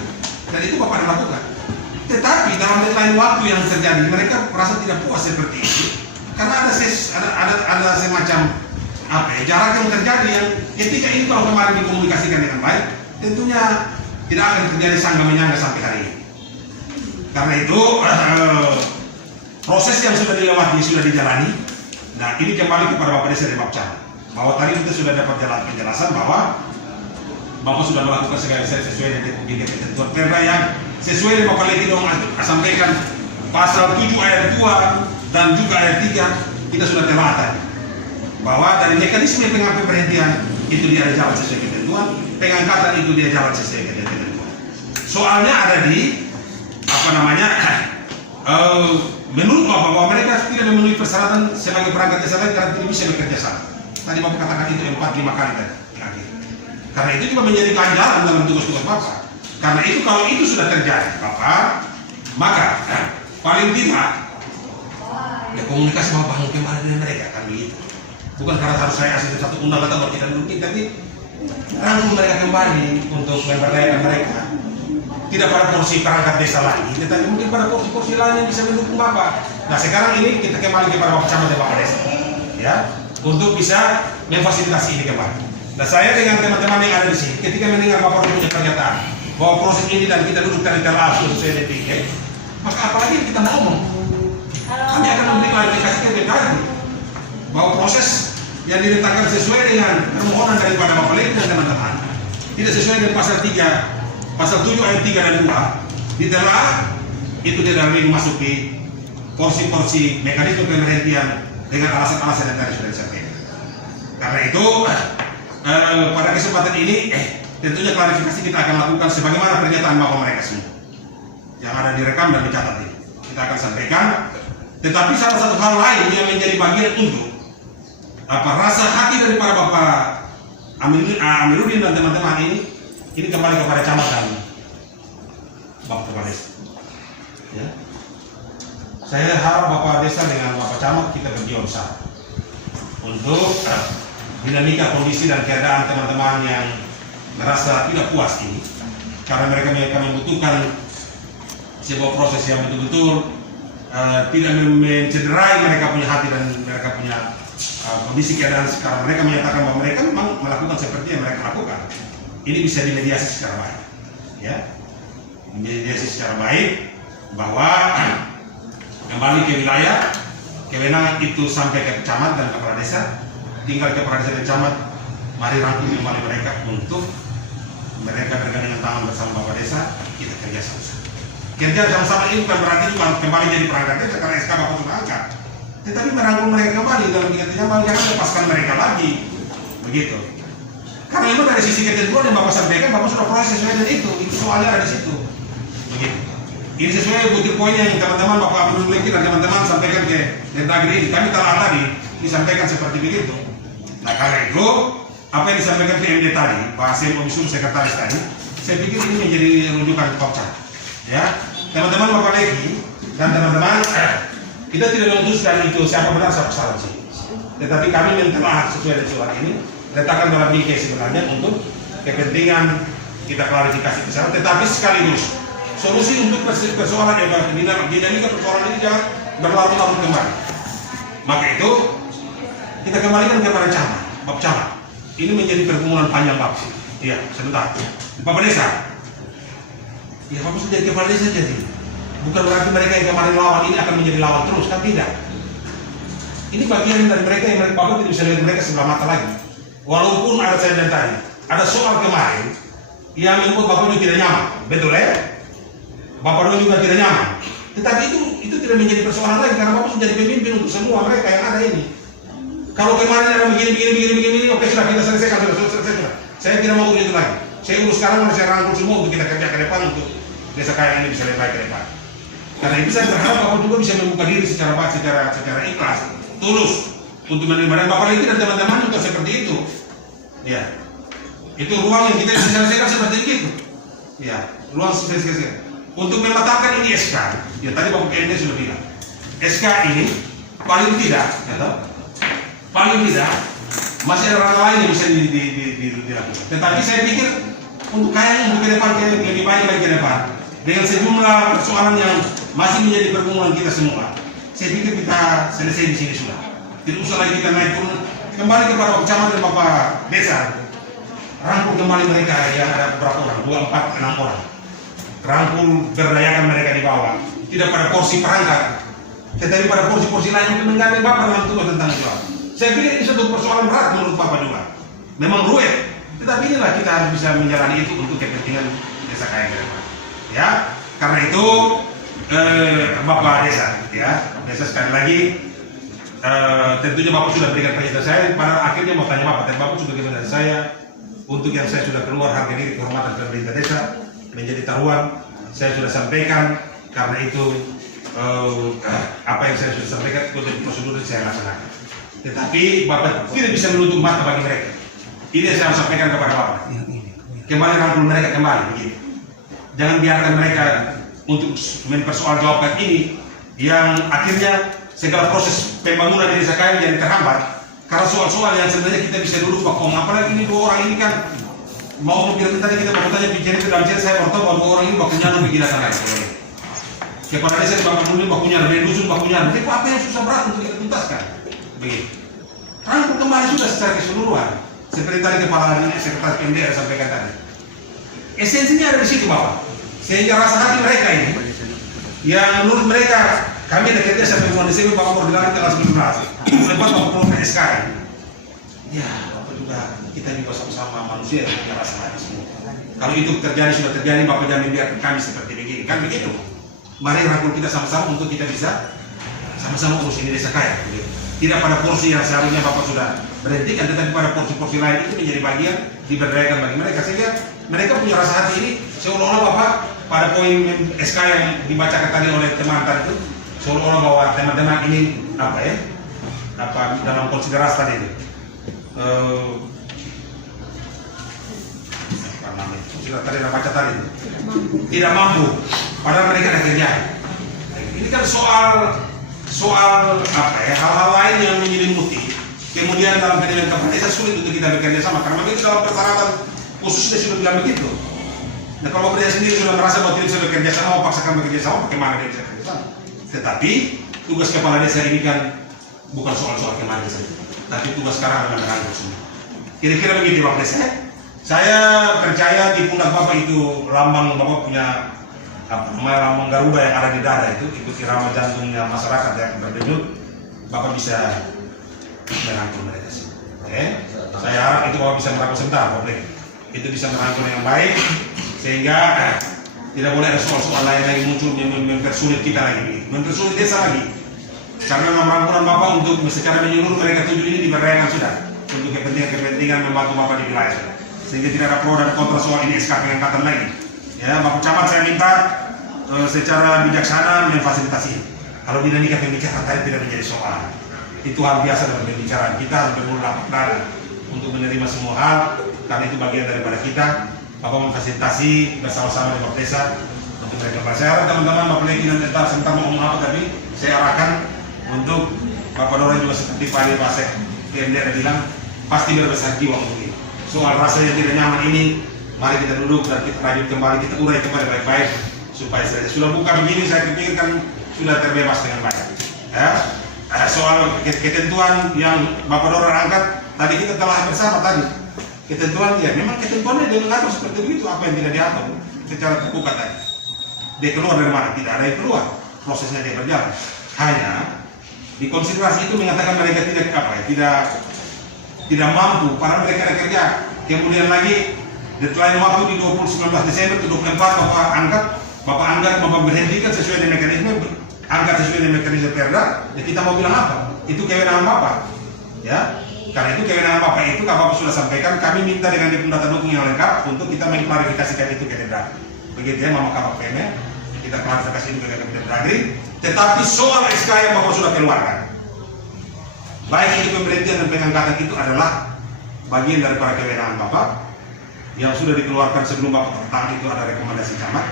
dan itu Bapak lakukan. Tetapi dalam deadline waktu yang terjadi, mereka merasa tidak puas seperti itu, karena ada semacam jarak yang terjadi yang ketika ini kalau kemarin dikomunikasikan dengan baik, tentunya tidak akan terjadi sangga menyangga sampai hari ini. Karena itu proses yang sudah dilewati sudah dijalani. Nah, ini kembali kepada Bapak Desa dan Bapak Camat, bahwa tadi kita sudah dapat penjelasan bahwa Bapak sudah melakukan segala sesuai dengan ketentuan perda yang sesuai dengan Bapak Leki dong sampaikan pasal 7 ayat 2 dan juga ayat 3 kita sudah telah tadi, bahwa dari mekanisme pemberhentian itu dia jalan sesuai ketentuan, pengangkatan itu dia jalan sesuai ketentuan. Soalnya ada di menurut Bapak bahwa mereka tidak memenuhi persyaratan sebagai perangkat desa lain karena tidak bisa bekerja sama. Tadi Bapak katakan itu 4-5 kali tadi. Karena itu juga menjadi ganjaran dalam tugas-tugas Bapak. Karena itu kalau itu sudah terjadi Bapak, maka paling tidak ya komunikasi Bapak bangun kembali dengan mereka kan begitu. Bukan karena harus saya asli satu undang atau tidak mungkin, tapi rangkul mereka kembali untuk memberdayakan mereka. Tidak pada porsi perangkat desa lagi, tetapi mungkin pada porsi-porsi lain yang bisa mendukung Bapak. Nah sekarang ini kita kembali kepada Bapak Camat dan Bapak Desa, ya, untuk bisa memfasilitasi ini kembali. Nah saya dengan teman-teman yang ada di sini, ketika mendengar Bapak punya pernyataan bahwa proses ini dan kita duduk dari langsung saya pikir, maka apalagi yang kita ngomong, kami akan memberi klarifikasi ke BKD bahwa proses yang diletakkan sesuai dengan permohonan daripada Bapak Leki dan teman-teman, tidak sesuai dengan pasal 7 ayat 3 dan 2 ditelaah itu tidak memasuki porsi-porsi mekanisme pemberhentian dengan alasan-alasan yang tadi sudah disampaikan. Karena itu pada kesempatan ini tentunya klarifikasi kita akan lakukan sebagaimana pernyataan Bapak mereka semua yang ada direkam dan dicatat ini. Kita akan sampaikan. Tetapi salah satu hal lain yang menjadi bagian untuk rasa hati daripada Bapak Amiruddin dan teman-teman ini kembali kepada camat dan Bapak Kepala Desa. Ya. Saya harap Bapak Desa dengan Bapak Camat kita berjuang bersama untuk dinamika kondisi dan keadaan teman-teman yang merasa tidak puas ini, karena mereka membutuhkan sebuah proses yang betul-betul tidak mencederai mereka punya hati dan mereka punya kondisi keadaan sekarang. Mereka menyatakan bahwa mereka memang melakukan seperti yang mereka lakukan. Ini bisa dimediasi secara baik, ya, dimediasi secara baik bahwa kembali ke wilayah kewenangan itu sampai ke camat dan kepala desa, tinggal kepala desa dan camat, mari rangkul kembali mereka untuk mereka bergandengan tangan bersama Bapak Desa, kita kerja sama-sama. Kerja sama-sama ini bukan berarti juga kembali jadi perangkat desa karena SK Bapak sudah angkat, tetapi merangkul mereka kembali dalam tingkat nyaman, jangan lepaskan mereka lagi, begitu. Karena memang dari sisi ketentuan yang Bapak sampaikan, Bapak sudah proses sesuai dengan itu soalnya ada di situ. Begitu. Ini sesuai butir poin yang teman-teman Bapak Abdul Leki dan teman-teman sampaikan ke Dendagri ini. Kami telah tadi disampaikan seperti begitu. Nah karena itu, apa yang disampaikan PMD tadi, Pak Asim Omisur Sekretaris tadi, saya pikir ini menjadi rujukan Bapak. Ya, teman-teman Bapak Leki dan teman-teman, kita tidak memutuskan itu siapa benar siapa salah sih. Tetapi kami mentelah sesuai dengan surat ini. Letakkan dalam bingkai sebenarnya untuk kepentingan kita klarifikasi ke sana, tetapi sekaligus solusi untuk persoalan dinamika persoalan ini jangan berlarut-larut kembali. Maka itu kita kembalikan kepada camat, Bapak Camat. Ini menjadi pergumulan panjang Bapak. Iya, sebentar. Bapak Desa, ya Bapak sudah kepala desa jadi. Bukan berarti mereka yang kemarin lawan ini akan menjadi lawan terus, kan tidak. Ini bagian dari mereka yang Bapak tidak bisa lihat mereka sebelah mata lagi. Walaupun ada saya dan tadi, ada soal kemarin yang membuat Bapak juga tidak nyaman, betul ya? Bapak juga tidak nyaman. Tetapi itu tidak menjadi persoalan lagi karena Bapak sudah jadi pemimpin untuk semua mereka yang ada ini. Kalau kemarin ada begini, oke sudah kita selesaikan sudah. Saya tidak mau itu lagi. Saya urus sekarang, saya rangkul semua untuk kita kerja ke depan untuk desa kaya ini bisa lebih baik ke depan. Karena itu saya berharap Bapak juga bisa membuka diri secara baik, secara ikhlas, tulus untuk menerima dan Bapak Leki dan teman-teman juga seperti itu. Ya, itu ruang yang kita bisa selesaikan seperti itu. Ya, ruang selesai. Untuk mematangkan ini SK, ya tadi Bapak PMD sudah bilang, SK ini paling tidak masih ada ranah lain yang bisa dilakukan. Tetapi saya pikir untuk kayaknya untuk ke depan lebih baik ke depan, dengan sejumlah persoalan yang masih menjadi pergumulan kita semua. Saya pikir kita selesai di sini sudah. Tidak usah lagi kita naik turun. Kembali kepada Pak Camat dan Bapak Desa. Rangkul kembali mereka yang ada berapa orang? 2, 4, 6 orang. Rangkul, berdayakan mereka di bawah. Tidak pada porsi perangkat, tetapi pada porsi-porsi lain untuk menggandeng Bapak dalam tugas tentang itu. Saya pikir ini satu persoalan berat menurut Bapak juga. Memang ruwet, tetapi inilah kita harus bisa menjalani itu untuk kepentingan desa Kayan ke depan. Ya, karena itu Bapak Desa, ya, Desa sekali lagi. Tentunya Bapak sudah berikan pernyataan saya. Pada akhirnya mau tanya Bapak, dan Bapak sudah berikan dari saya untuk yang saya sudah keluar harga diri kehormatan pemerintah desa menjadi taruhan. Saya sudah sampaikan, karena itu apa yang saya sudah sampaikan untuk prosedur saya laksanakan. Tetapi Bapak tidak bisa menutup mata bagi mereka. Ini yang saya sampaikan kepada Bapak. Kembali rangkul mereka kembali begitu. Jangan biarkan mereka untuk mempersoaljawabkan ini yang akhirnya segala proses pembangunan di desa Kayan jadi terhambat karena soal-soal yang sebenarnya kita bisa duduk Pak Kom. Apalagi ini 2 orang ini kan mau mobil tadi kita mau tanya bicara itu dalam chat saya bertemu bahwa 2 orang ini bakunya lebih gila kan lain. Kepala desa Bapak Nuni bakunya lebih dusun bakunya. Jadi apa yang susah berat untuk kita tuntaskan? Begitu. Rangkul kembali sudah secara keseluruhan. Seperti tadi Kepala Sekretaris PMDR sampaikan tadi. Esensinya ada di situ Bapak. Sehingga rasa hati mereka ini, yang menurut mereka kami ada kerja sampai bulan Desember Bapak mau dilarang tanggal 19. Lepas Bapak perlu SK. Ya, Bapak juga kita juga sama-sama manusia yang punya rasa hati semua. Kalau itu terjadi sudah terjadi, Bapak jangan biarkan kami seperti begini. Kan begitu. Mari rangkul kita sama-sama untuk kita bisa sama-sama urus ini desa Kayan. Tidak pada porsi yang seharusnya Bapak sudah berhentikan, tetapi pada porsi-porsi lain itu menjadi bagian diberdayakan bagi mereka, sehingga mereka punya rasa hati ini seolah-olah Bapak pada poin SK yang dibacakan tadi oleh teman tadi itu seolah-olah bahwa teman-teman ini apa ya, apa dalam konsiderasi tadi itu apa namanya, sudah tadi baca tadi itu tidak mampu, padahal mereka ada kerja. Ini kan soal apa ya, hal-hal lain yang menyelimuti. Kemudian dalam penilaian kepala desa sulit untuk kita bekerja sama karena itu dalam persyaratan khususnya sudah bilang begitu. Nah kalau Bapak sendiri sudah merasa bahwa tidak bisa bekerja sama, memaksakan bekerja sama, bagaimana dia bisa bekerja sama? Tetapi tugas kepala desa ini kan bukan soal-soal kemarin saja, tapi tugas sekarang adalah merangkul semua. Kira-kira begitu Bapak Desa. Saya percaya di pundak Bapak itu lambang Bapak punya apa namanya, lambang Garuda yang ada di dada itu irama jantungnya masyarakat yang berdenyut. Bapak bisa merangkul mereka semua. Saya harap itu Bapak bisa merangkul sebentar, Bapak. Itu bisa merangkul yang baik sehingga tidak boleh ada soal-soal lain lagi muncul yang mempersulit kita lagi, mempersulit desa lagi. Karena rangkulan Bapak untuk secara menyeluruh mereka 7 ini diberdayakan sudah untuk kepentingan membantu Bapak di wilayah sudah. Sehingga tidak ada pro dan kontra soal ini SK pengangkatan lagi. Ya, Bapak Camat saya minta secara bijaksana memfasilitasi. Kalau dinamika pembicaraan tadi tidak menjadi soal. Itu hal biasa dalam pembicaraan. Kita harus berulang dana untuk menerima semua hal, karena itu bagian daripada kita. Bapak memfasilitasi bersama-sama dengan desa untuk mereka. Saya harap teman-teman Bapak lagi nanti sebentar mau ngomong apa, tapi saya arahkan untuk Bapak Dora juga seperti Pak Pasek yang dia bilang pasti berbesar jiwa untuk ini. Soal rasa yang tidak nyaman ini, mari kita duduk dan kita lanjut kembali, kita urai kembali baik-baik supaya saya sudah buka begini, saya pikirkan sudah terbebas dengan baik. Ya. Soal ketentuan yang Bapak Dora angkat tadi kita telah bersama tadi. Ketentuan ya memang ketentuannya dia mengatur seperti begitu, apa yang tidak diatur secara terbuka tadi. Dia keluar dari mana? Tidak ada yang keluar. Prosesnya dia berjalan. Hanya di konsiderasi itu mengatakan mereka tidak apa ya, tidak mampu karena mereka ada kerja. Kemudian lagi deadline waktu di 19 Desember ke 24 Bapak angkat, Bapak berhentikan sesuai dengan mekanisme, angkat sesuai dengan mekanisme perda. Ya kita mau bilang apa? Itu kewenangan Bapak. Ya. Karena itu kewenangan Bapak itu, Bapak sudah sampaikan, kami minta dengan data dukung yang lengkap untuk kita mengklarifikasikan itu ke Dendagri. Begitu ya Mama Kapak PM, kita klarifikasi itu ke Dendagri. Tetapi soal SK yang Bapak sudah keluarkan, baik itu pemberhentian dan pengangkatan itu adalah bagian daripada kewenangan Bapak yang sudah dikeluarkan sebelum Bapak tertangan itu ada rekomendasi camat.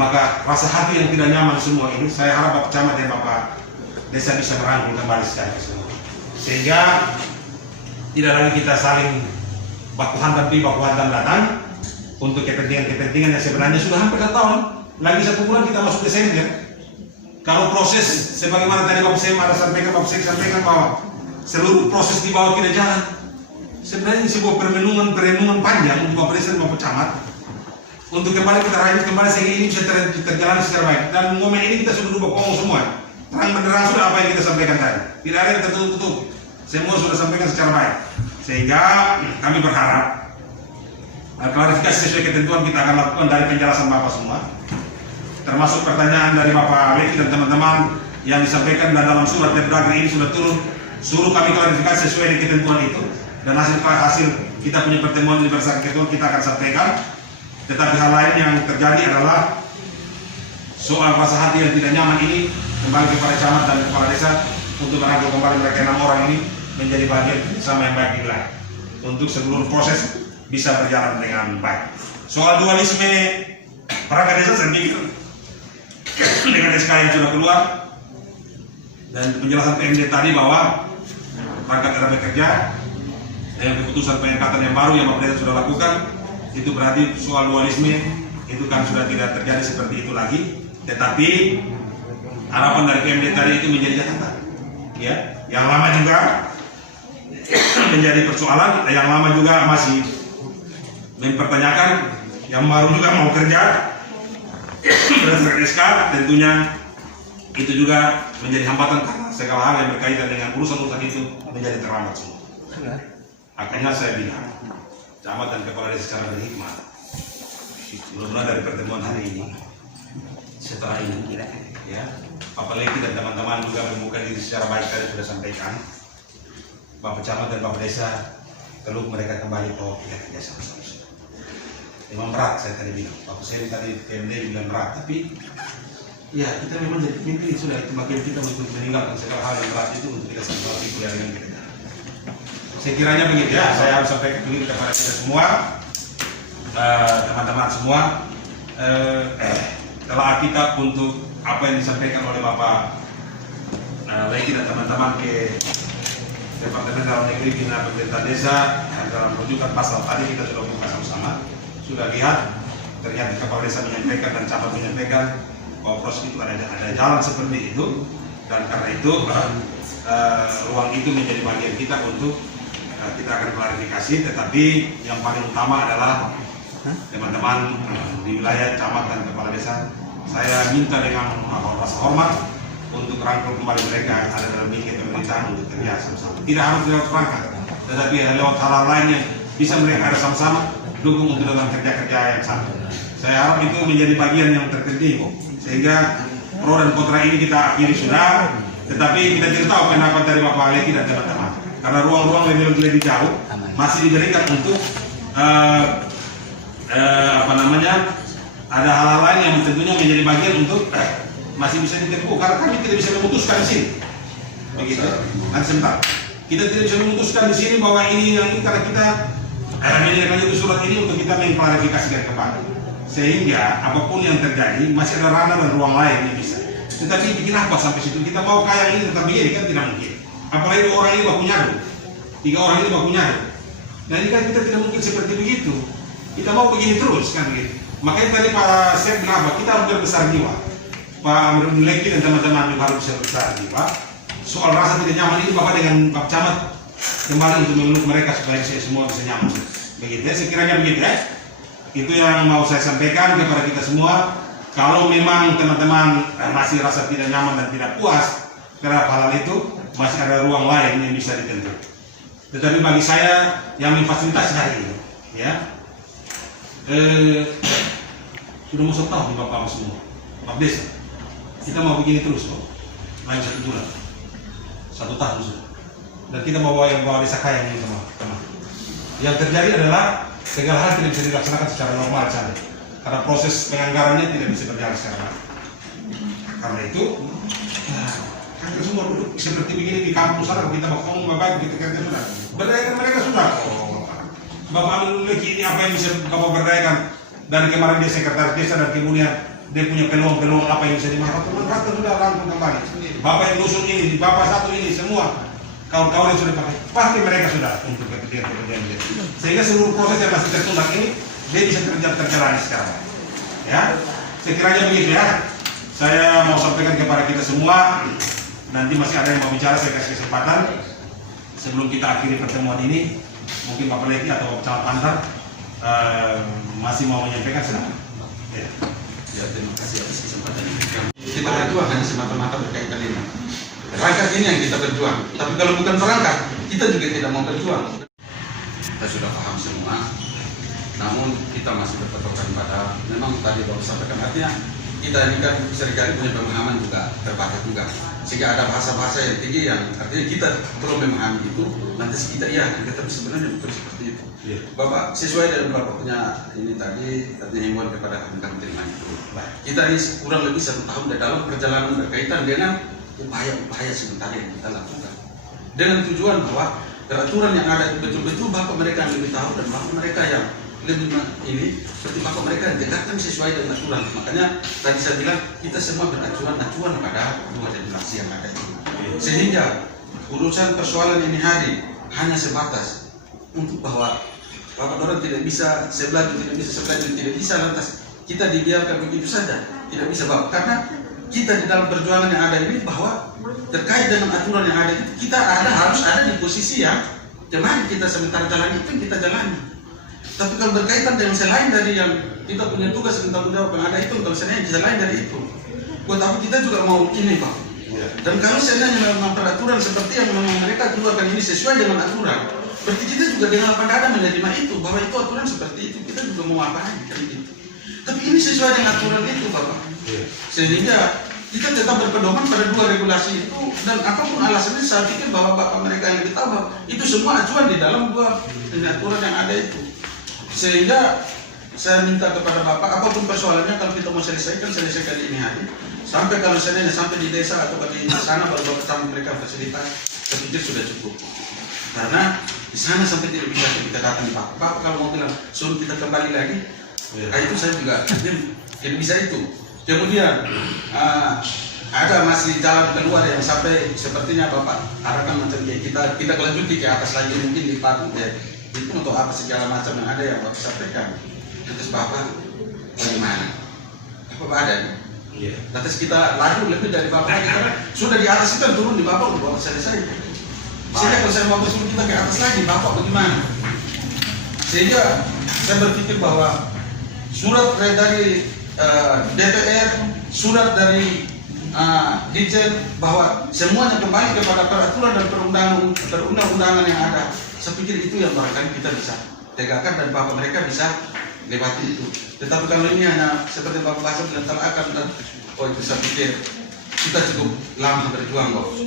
Maka rasa hati yang tidak nyaman semua ini, saya harap Bapak Camat dan Bapak Desa bisa merangkul kembali secara keseluruhan. Sehingga tidak lagi kita saling baku hantam datang untuk kepentingan yang sebenarnya sudah hampir 1 tahun lagi 1 bulan kita masuk Desember. Kalau proses sebagaimana tadi Bapak Sem ada sampaikan, Bapak Sem sampaikan bahwa seluruh proses di bawah tidak jalan. Sebenarnya sebuah perenungan panjang untuk Bapak Desa dan Bapak Camat untuk kembali kita rajut kembali sehingga ini bisa terjalani secara baik. Dan momen ini kita sudah lupa ngomong semua. Terang benderang sudah apa yang kita sampaikan tadi. Tidak ada yang tertutup-tutup. Semua sudah sampaikan secara baik. Sehingga kami berharap klarifikasi sesuai ketentuan kita akan lakukan dari penjelasan Bapak semua. Termasuk pertanyaan dari Bapak Leki dan teman-teman yang disampaikan dan dalam surat Depdagri ini sudah turun. Suruh kami klarifikasi sesuai dengan ketentuan itu. Dan hasil kita punya pertemuan di berdasarkan ketentuan kita akan sampaikan. Tetapi hal lain yang terjadi adalah soal rasa hati yang tidak nyaman ini kembali kepada camat dan kepala desa untuk merangkul kembali mereka 6 orang ini menjadi bagian sama yang baik di wilayah untuk seluruh proses bisa berjalan dengan baik. Soal dualisme perangkat desa saya pikir dengan SK yang sudah keluar dan penjelasan PMD tadi bahwa perangkat daerah bekerja dengan keputusan pengangkatan yang baru yang Bapak Desa sudah lakukan, itu berarti soal dualisme itu kan sudah tidak terjadi seperti itu lagi. Tetapi harapan dari PMD tadi itu menjadi catatan, ya. Yang lama juga menjadi persoalan, yang lama juga masih mempertanyakan, yang baru juga mau kerja berdasarkan SK, tentunya itu juga menjadi hambatan karena segala hal yang berkaitan dengan urusan-urusan itu menjadi terlambat semua. Makanya saya bilang, camat dan kepala desa secara berhikmat, mudah-mudahan dari pertemuan hari ini, setelah ini, ya, Bapak Leki dan teman-teman juga membuka diri secara baik tadi sudah sampaikan, Bapak Camat dan Bapak Desa, kalau mereka kembali ke kerja sama-sama. Memang berat saya tadi bilang, Bapak saya tadi PMD bilang berat, tapi ya kita memang jadi pemimpin sudah itu bagian kita untuk meninggalkan segala hal yang berat itu untuk kita sampai kuliah dengan kita. Sekiranya begitu ya, saya harus sampaikan dulu kepada kita semua, teman-teman semua, telah kita untuk apa yang disampaikan oleh Bapak Leki dan teman-teman ke Departemen Dalam Negeri Bina Pemerintah Desa dalam rujukan pasal tadi kita sudah buka sama-sama, sudah lihat ternyata kepala desa menyampaikan dan camat menyampaikan bahwa proses itu ada jalan seperti itu, dan karena itu ruang itu menjadi bagian kita untuk kita akan klarifikasi. Tetapi yang paling utama adalah teman-teman di wilayah camat dan kepala desa, saya minta dengan rasa hormat untuk rangkul kembali mereka yang ada dalam lingkup pemerintahan untuk kerja sama-sama. Tidak harus lewat perangkat, tetapi lewat hal lain yang bisa mereka ada sama-sama dukung untuk dalam kerja-kerja yang sama. Saya harap itu menjadi bagian yang terpenting, sehingga pro dan kontra ini kita akhiri sudah. Tetapi kita tidak tahu pendapat dari Bapak Leki dan teman-teman, karena ruang-ruang lebih jauh masih diberikan untuk ada hal-hal lain yang tentunya menjadi bagian untuk masih bisa ditempuh, karena kami tidak bisa memutuskan di sini. Begitu. Nanti sebentar. Kita tidak bisa memutuskan di sini bahwa ini yang ini, karena kita menyerahkan itu surat ini untuk kita mengklarifikasikan kembali. Sehingga apapun yang terjadi masih ada ranah dan ruang lain yang bisa. Tetapi bikin apa sampai situ? Kita mau kaya ini tetap begini kan tidak mungkin. Apalagi 2 orang ini baku nyadu, 3 orang ini baku nyadu. Nah ini kan kita tidak mungkin seperti begitu. Kita mau begini terus kan begitu. Makanya tadi Pak Sep bilang apa? Kita harus berbesar jiwa. Pak Leki dan teman-teman juga harus berbesar jiwa. Soal rasa tidak nyaman ini Bapak dengan Pak Camat kembali untuk memeluk mereka supaya semua bisa nyaman. Begitu ya, sekiranya begitu ya. Itu yang mau saya sampaikan kepada kita semua. Kalau memang teman-teman masih rasa tidak nyaman dan tidak puas terhadap hal itu, masih ada ruang lain yang bisa ditentukan. Tetapi bagi saya yang memfasilitasi hari ini, ya, sudah mau 1 tahun di Bapak semua, Bapak Desa. Kita mau begini terus kok, lain 1 bulan, 1 tahun sudah. Dan kita mau bawa desa kaya ini teman-teman. Yang terjadi adalah segala hal tidak bisa dilaksanakan secara normal saja, karena proses penganggarannya tidak bisa berjalan secara baik. Karena itu, kita semua duduk seperti begini di kampus sana, kita ngomong baik kita kerja sudah. Berdayakan mereka sudah. Bapak Leki ini apa yang bisa Bapak berdayakan? Dari kemarin dia sekretaris desa dan kemudian dia punya peluang-peluang apa yang bisa dimanfaatkan sudah rangkum kembali. Bapak yang dusun ini, Bapak satu ini semua kawan-kawan yang sudah pakai mereka sudah untuk kepentingan dia. Sehingga seluruh proses yang masih tertunda ini dia bisa terjalani sekarang. Ya, sekiranya begitu ya. Saya mau sampaikan kepada kita semua. Nanti masih ada yang mau bicara, saya kasih kesempatan. Sebelum kita akhiri pertemuan ini, mungkin Pak Peleti atau Pak Camat Pantar masih mau menyampaikan, silakan. Ya, terima kasih atas kesempatan ini. Kita berjuang hanya semata-mata berkaitan ini. Perangkat ini yang kita berjuang. Tapi kalau bukan perangkat, kita juga tidak mau berjuang. Kita sudah paham semua. Namun kita masih berpatokan pada, memang tadi Bapak sampaikan, artinya kita ini kan seringkali punya pemahaman juga terbatas juga, sehingga ada bahasa-bahasa yang tinggi yang artinya kita belum memahami itu, nanti kita iya, tapi sebenarnya bukan seperti itu. Bapak sesuai dengan Bapak punya ini tadi, artinya himbauan kepada kami terima itu. Kita ini kurang lebih 1 tahun dalam perjalanan berkaitan dengan upaya-upaya sementara yang kita lakukan, dengan tujuan bahwa peraturan yang ada itu betul-betul Bapak mereka yang lebih tahu dan Bapak mereka yang lebih ini seperti Bapak mereka yang tegakkan sesuai dengan aturan. Makanya tadi saya bilang kita semua beracuan pada dua regulasi yang ada itu, sehingga urusan persoalan ini hari hanya sebatas untuk bahwa Bapak orang tidak bisa sebelah tidak bisa lantas kita dibiarkan begitu saja, tidak bisa Bapak, karena kita di dalam perjuangan yang ada ini bahwa terkait dengan aturan yang ada itu kita harus ada di posisi yang kemarin kita sementara jalani itu yang kita jalani. Tapi kalau berkaitan dengan selain dari yang kita punya tugas dan tanggung jawab yang ada itu, kalau selain dari itu, buat apa kita juga mau ini Pak? Dan kalau seandainya memang peraturan seperti yang memang mereka keluarkan ini sesuai dengan aturan, berarti kita juga dengan lapang dada menerima itu, bahwa itu aturan seperti itu, kita juga mau apain kan gitu. Tapi ini sesuai dengan aturan itu Bapak, sehingga kita tetap berpedoman pada 2 regulasi itu, dan apapun alasannya saya pikir bahwa Bapak mereka yang lebih tahu bahwa itu semua acuan di dalam 2 aturan yang ada itu. Sehingga saya minta kepada Bapak, apapun persoalannya kalau kita mau selesaikan ini hari. Sampai kalau seandainya sampai di desa atau di sana baru Bapak sama mereka fasilitas, saya pikir sudah cukup. Karena di sana sampai tidak bisa kita datang di Bapak. Bapak kalau mau bilang suruh kita kembali lagi, itu saya juga tidak bisa itu. Kemudian ada masih jalan keluar yang sampai sepertinya Bapak arahkan macam kayak kita lanjuti ke atas lagi mungkin di patung itu untuk apa segala macam yang ada yang Bapak sampaikan. Terus Bapak bagaimana? Bapak ada? Terus kita laju lebih dari Bapak lagi, karena sudah di atas itu turun di Bapak untuk Bapak selesai. Sehingga kalau saya mau suruh kita ke atas lagi, Bapak bagaimana? Sehingga saya berpikir bahwa surat dari DPR, surat dari Dirjen bahwa semuanya kembali kepada peraturan dan perundang-undangan yang ada. Saya pikir itu yang barangkali kita bisa tegakkan dan Bapak mereka bisa lewati itu. Tetapi kalau ini hanya seperti Bapak Basel dan telakan dan itu saya pikir kita cukup lama berjuang Bos.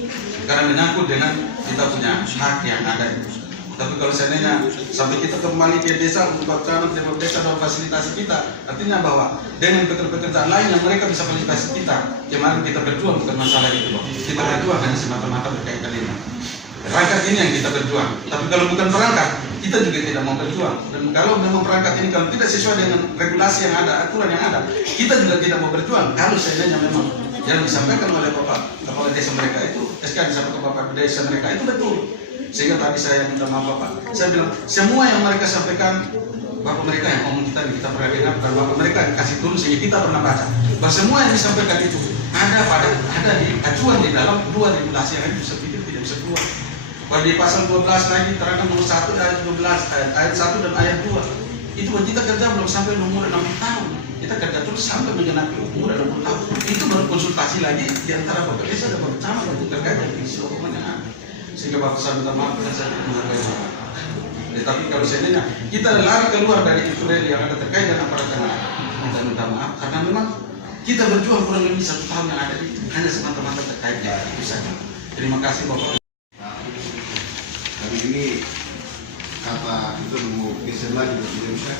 Karena menyangkut dengan kita punya hak yang ada itu. Tapi kalau seandainya sampai kita kembali ke desa untuk Bapak desa dan fasilitasi kita, artinya bahwa dengan pekerjaan lain yang mereka bisa fasilitasi kita, kemarin kita berjuang bukan masalah itu Bos. Kita berjuang hanya semata-mata berkaitan ini. Perangkat ini yang kita berjuang. Tapi kalau bukan perangkat, kita juga tidak mau berjuang. Dan kalau memang perangkat ini kalau tidak sesuai dengan regulasi yang ada, aturan yang ada, kita juga tidak mau berjuang. Kalau seandainya memang yang disampaikan oleh Bapak kepala desa mereka itu, SK disampaikan ke Bapak desa mereka itu betul. Sehingga tadi saya minta maaf Bapak. Saya bilang semua yang mereka sampaikan, Bapak mereka yang ngomong kita pernah dengar dan Bapak mereka kasih turun sehingga kita pernah baca. Bahwa semua yang disampaikan itu ada di acuan di dalam 2 regulasi yang itu saya pikir tidak bisa keluar. Kalau di pasal 12 lagi terangkan nomor 1 ayat 12 ayat 1 dan ayat 2 itu buat kita kerja belum sampai umur 60 tahun, kita kerja terus sampai menggenapi umur 60 tahun, itu baru konsultasi lagi di antara Bapak desa dan Bapak Camat untuk terkait dengan isi dokumen yang ada. Sehingga Bapak saya minta maaf dan saya menghargai Bapak. Tetapi kalau seandainya kita lari keluar dari itu yang ada terkait dengan para teman, kita minta maaf karena memang kita berjuang kurang lebih 1 tahun yang ada itu hanya semata-mata terkait dengan itu saja. Terima kasih Bapak. Hari ini kata itu mau geser lagi tidak bisa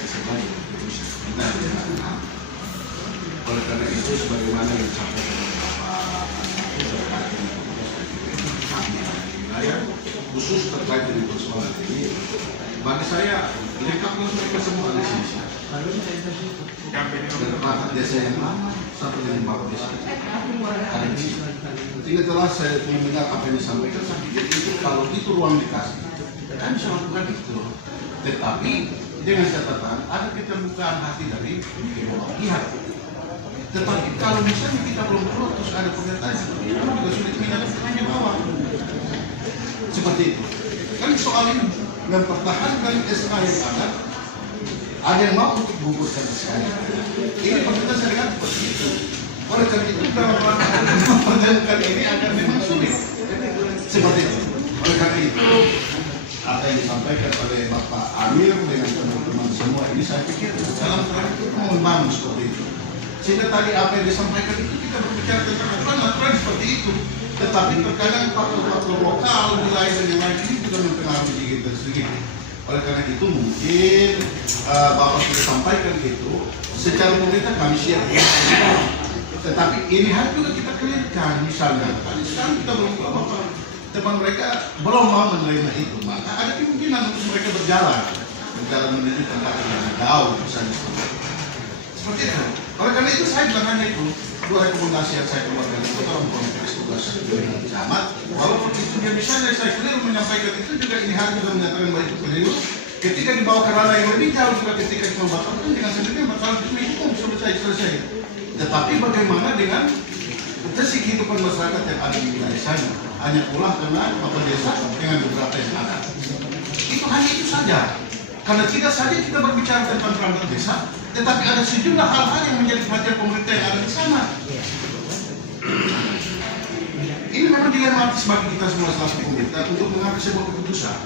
Nah, oleh karena itu sebagaimana yang disampaikan oleh Bapak wilayah khusus terkait dengan persoalan ini, bagi saya lengkap mereka semua di sini. Dan perangkat desa yang satu dengan Bapak desa. Sehingga telah saya mendengar apa yang disampaikan, saya pikir itu kalau itu ruang dikasih, kan bisa lakukan itu. Tetapi dengan catatan ada keterbukaan hati dari kedua pihak. Tetapi kalau misalnya kita belum keluar terus ada pernyataan seperti itu, juga sulit menyampaikan di bawah. Seperti itu. Kan soal ini mempertahankan SK yang ada yang mau untuk gugurkan SK. Ini pemerintah syariat seperti itu. Oleh karena itu dalam rangka mempertahankan ini akan memang sulit. Seperti itu. Oleh karena itu apa yang disampaikan oleh Bapak Amir dengan teman-teman semua ini saya pikir dalam rangka itu membangun seperti itu. Sehingga tadi apa yang disampaikan itu kita berbicara tentang aturan seperti itu. Tetapi terkadang faktor-faktor lokal, wilayah dan yang lain ini juga mempengaruhi kita sedikit. Oleh karena itu mungkin Bapak sudah sampaikan itu, secara pemerintah kami siap. Tetapi ini harus juga kita clearkan, misalnya sekarang kita belum Bapak teman mereka belum mau menerima itu, maka ada kemungkinan untuk mereka berjalan menuju tempat yang jauh misalnya. Seperti itu. Oleh karena itu saya bilang itu dua rekomendasi yang saya keluarkan itu dalam konteks tugas dengan camat. Walaupun itu dia misalnya saya keliru menyampaikan itu juga ini harus juga menyatakan bahwa itu keliru. Ketika dibawa ke ranah yang lebih jauh juga ketika dibatalkan dengan sendirinya masalah hukum selesai. Tetapi bagaimana dengan sisi kehidupan masyarakat yang ada di wilayah sana? Hanya pulang karena Bapak Desa dengan beberapa yang ada. Itu hanya itu saja. Karena tidak saja kita berbicara tentang perangkat desa, tetapi ada sejumlah hal-hal yang menjadi perhatian pemerintah yang ada di sana. Ini memang dilematis bagi kita semua selaku pemerintah untuk mengambil sebuah keputusan.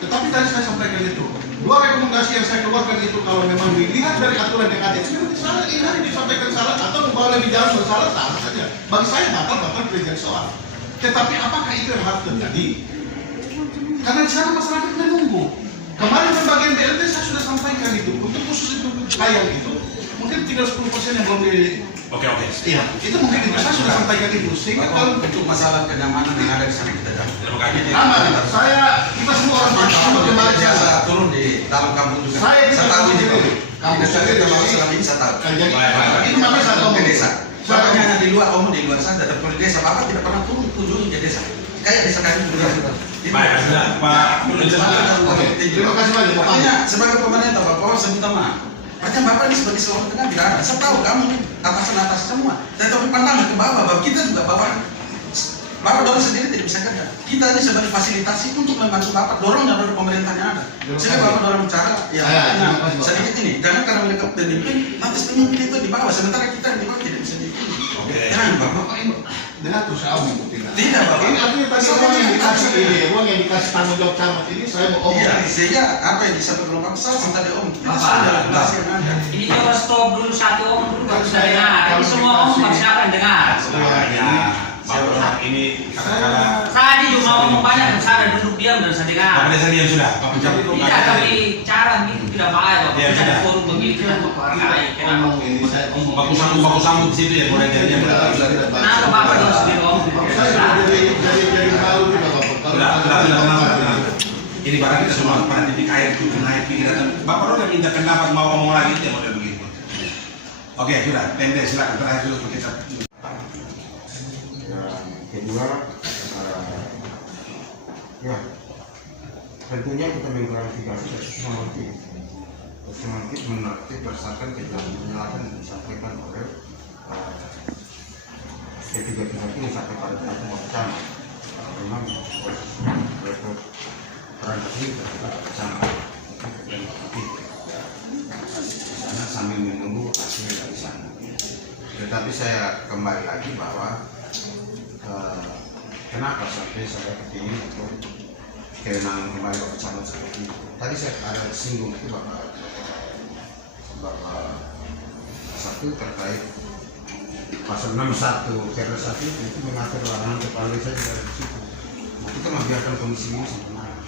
Tetapi tadi saya sampaikan itu, dua rekomendasi yang saya keluarkan itu kalau memang dilihat dari aturan yang ada, itu memang salah, ini hari disampaikan salah atau membawa lebih jauh bersalah, salah saja. Bagi saya batal kerja soal. Tetapi apakah itu yang harus terjadi? Karena di sana masyarakat menunggu. Kemarin pembagian BLT saya sudah sampaikan itu, untuk khusus itu kaya itu, mungkin tinggal 10% yang belum di. Oke. Iya, itu mungkin itu saya sudah sampaikan itu. Sehingga kalau untuk masalah kenyamanan yang ada di sana kita jawab. aman, kita semua orang Kalau kembali biasa turun di dalam kampung juga. Saya tahu ini itu. Kampung saya dalam masalah ini saya tahu. Jadi itu namanya satu Ke desa. Makanya hanya di luar di luar saja. Tapi di desa Bapak tidak pernah turun kunjungi ke desa. Kayak desa kami juga. Pak. Oke, terima kasih banyak Pak. Artinya sebagai pemerintah Bapak saya minta maaf. Macam Bapak ini sebagai seorang tengah tidak ada. Saya tahu kamu atasan semua. Tetapi pandangan ke bawah, bahwa kita juga Bapak dorong sendiri tidak bisa kerja. Kita ini sebagai fasilitasi untuk membantu Bapak dorongnya dari pemerintahnya ada. Sehingga Bapak dorong cara sedikit ini. Jangan karena mereka pemimpin, nanti pemimpin itu di bawah. Sementara kita di bawah tidak bisa dipilih. Jangan Bapak ini. Dengan usaha mengikuti. Tidak Bapak. Ini artinya tadi uang yang dikasih tanggung jawab camat ini saya mau Iya, sehingga apa yang disampaikan Bapak saya tadi Om. Kita Bapak, sudah regulasi yang ada. Ini coba stop dulu satu om dulu baru bisa dengar. Ini semua om masih akan dengar. Bapak ini katakanlah Tadi cuma ngomong banyak dan saya duduk diam dan saya dengar. Bapak Desa diam sudah. Bapak cabut. Tidak, tapi cara gitu tidak baik. Bapak Ya, tidak sudah. ada forum begini kita menghargai. Kenapa? Baku sambut situ ya mulai dari yang Kenapa Bapak harus sendiri om? Saya jadi malu juga Bapak. Sudah. Ini barang kita semua pada titik air itu naik pikiran. Bapak udah minta pendapat mau ngomong lagi itu model begitu. Oke sudah, pendek silakan terakhir dulu kita. Kedua, ya tentunya kita mengklarifikasi semakin mengerti berdasarkan penjelasan yang disampaikan oleh ketiga-tiga ini sampai pada tahap bersama. Memang proses perangkat ini terhadap bersama karena sambil menunggu hasil dari sana. Tetapi saya kembali lagi bahwa kenapa sampai saya kepingin untuk kewenangan kembali bersama seperti itu. Tadi saya ada singgung itu bahwa satu terkait pasal 61 Perda 1 itu mengatur larangan kepala desa juga ada di situ. Kita membiarkan komisi ini sebenarnya.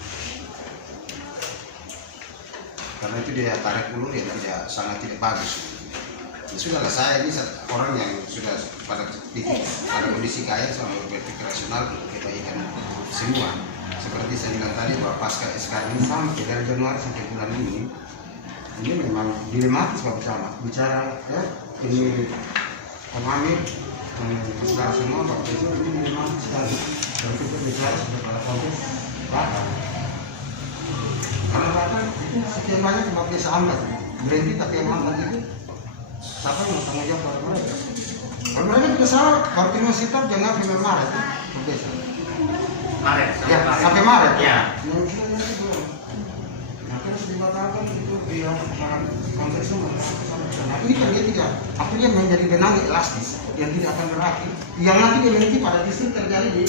Karena itu dia tarik dulu dia tidak sangat tidak bagus. Ya sudahlah, saya ini orang yang sudah pada titik pada kondisi kaya sama berpikir rasional untuk kebaikan semua. Seperti saya bilang tadi bahwa pasca SK ini sampai dari Januari sampai bulan ini memang dilematis Pak Camat. Bicara ya ini pengambil besar semua Pak itu ini dilematis sekali. Dan kita bicara sampai pada konteks bahkan karena bahkan itu sekian banyak Bapak desa hambat berhenti tapi yang hambat itu siapa yang mau tanggung jawab pada mereka? Kalau mereka juga salah, baru terima sikap jangan sampai Maret ya, berbeda. Maret. Ya, sampai Maret. Ya. Nah, terus dibatalkan itu dia konteks itu. Nah, ini kan dia tidak, akhirnya menjadi benang elastis yang tidak akan berakhir. Yang nanti dia berhenti pada justru terjadi di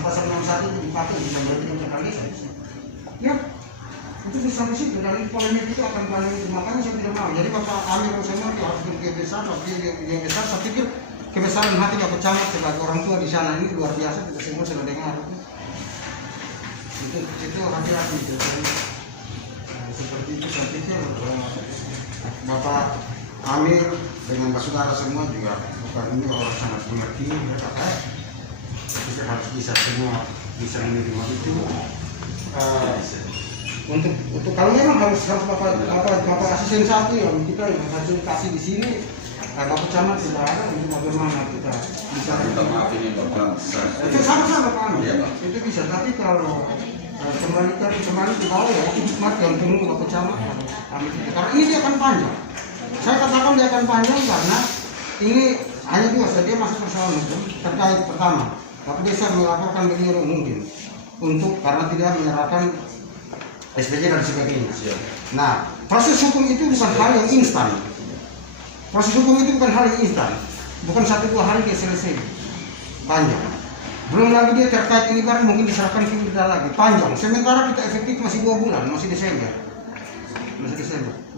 pasal 61 itu dipakai bisa berhenti untuk kali ya. Itu bisa di situ dan polemik itu akan banyak, makanya saya tidak mau. Jadi Bapak Amir semua itu harus berkebesaran, yang besar. Saya pikir kebesaran hati Bapak Camat sebagai orang tua di sana ini luar biasa. Kita semua sudah dengar itu hati-hati. Seperti itu saya pikir Bapak Amir dengan saudara semua juga bukan ini orang sangat mengerti mereka kita harus bisa semua bisa menerima itu. Untuk kalau memang harus bapak asisten satu yang kita yang fasilitasi di sini, Bapak Camat tidak ada untuk bagaimana kita bisa. Maaf ini Bapak. Itu sama-sama Pak. Itu bisa, tapi kalau kembali ke bawah ya itu hikmat yang penuh Bapak Camat. Karena ini dia akan panjang. Saya katakan dia akan panjang karena ini hanya dua saja masuk persoalan hukum terkait pertama. Bapak Desa melaporkan beliau mungkin untuk karena tidak menyerahkan SPJ dan sebagainya. Nah, proses hukum itu bukan hal yang instan. Proses hukum itu bukan hal yang instan. Bukan 1-2 hari dia selesai. Panjang. Belum lagi dia terkait ini baru mungkin diserahkan ke kita lagi. Panjang. Sementara kita efektif masih 2 bulan, masih Desember.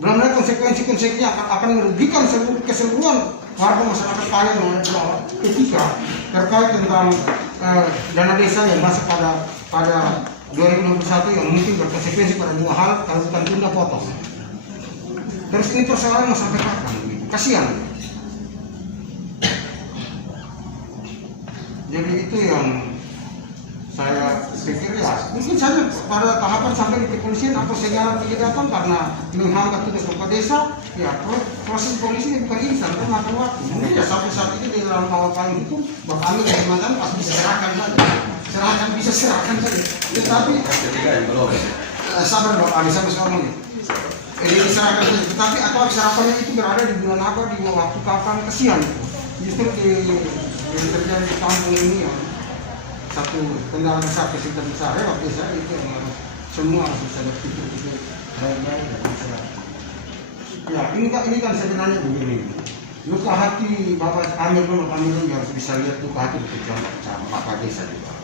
Belum lagi konsekuensi-konsekuensinya akan merugikan keseluruhan warga masyarakat kaya yang ada ketika terkait tentang dana desa yang masuk pada 2021 yang mungkin berkonsekuensi pada 2 hal, kalau bukan tunda potong. Terus ini persoalan mau sampai kapan? Kasihan. Jadi itu yang saya pikir ya, mungkin saja pada tahapan sampai di kepolisian atau segala kegiatan karena menghambat tugas Bapak Desa, ya proses polisi bukan instan, itu makan waktu. Mungkin ya sampai saat ini di dalam payung hukum, Bapak Amin dan teman-teman pasti bisa serahkan saja. Bisa serahkan saja. Tetapi sabar Bapak Amin sampai sekarang ini. Ini diserahkan saja. Tetapi atau serapannya itu berada di bulan apa, di waktu kapan, kesian. Justru yang terjadi di kampung ini ya. Satu kendala besar, kesulitan besar ya waktu saya itu yang harus semua harus bisa berpikir itu baik-baik dan bisa. Ya ini kan sebenarnya begini. Luka hati Bapak Amir juga harus bisa lihat luka hati bekerja sama Bapak Desa juga.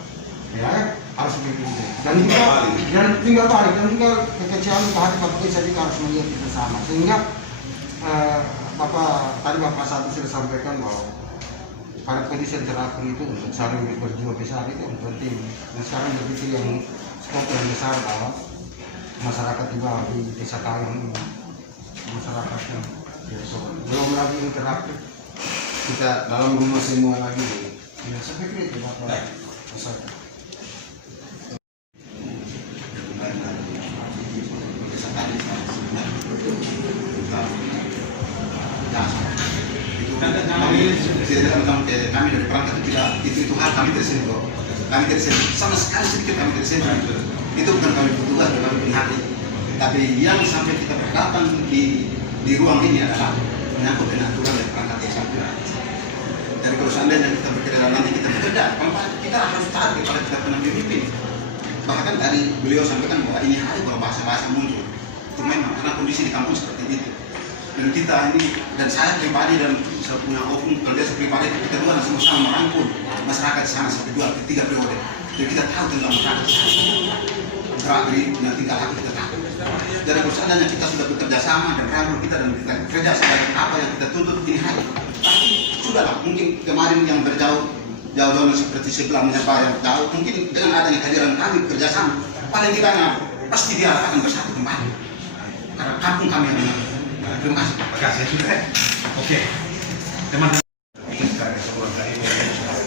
Ya harus begitu. Dan tinggal balik dan tinggal kekecewaan luka hati Bapak Desa juga harus melihat itu sama. Sehingga tadi Bapak Satu sudah sampaikan bahwa pada kondisi yang terakhir itu untuk saling berjiwa besar itu yang penting. Dan sekarang berpikir yang skop yang besar bahwa masyarakat juga di desa Kayang ini masyarakatnya belum lagi yang terakhir kita dalam rumah semua lagi. Ya, saya pikir itu Bapak. Kami dari perangkat itu hal kami tersentuh. Kami tersentuh sama sekali sedikit kami tersentuh. Itu bukan kami butuhkan dalam hati. Tapi yang sampai kita berhadapan di ruang ini adalah menyangkut dengan aturan dari perangkat desa. Dari kalau seandainya kita bekerja nanti kita bekerja, kita harus taat kepada kita pernah memimpin. Bahkan tadi beliau sampaikan bahwa ini hari bahwa bahasa-bahasa muncul. Itu memang karena kondisi di kampung seperti itu. Dan kita ini dan saya pribadi dan saya punya opung kerja pribadi kita dua sama-sama merangkul masyarakat di sana sampai 2-3 periode. Jadi kita tahu tentang masyarakat gerak-gerik dan tingkah laku kita tahu. Jadi kalau seandainya kita sudah bekerja sama dan rangkul kita dan kita kerja sebagai apa yang kita tuntut ini hari. Tapi sudahlah mungkin kemarin yang jauh seperti sebelah menyapa yang jauh mungkin dengan adanya kehadiran kami bekerja sama paling tidaknya pasti dia akan bersatu kembali. Karena kampung kami yang benar. Terima kasih. Terima kasih sudah. Oke. Teman-teman.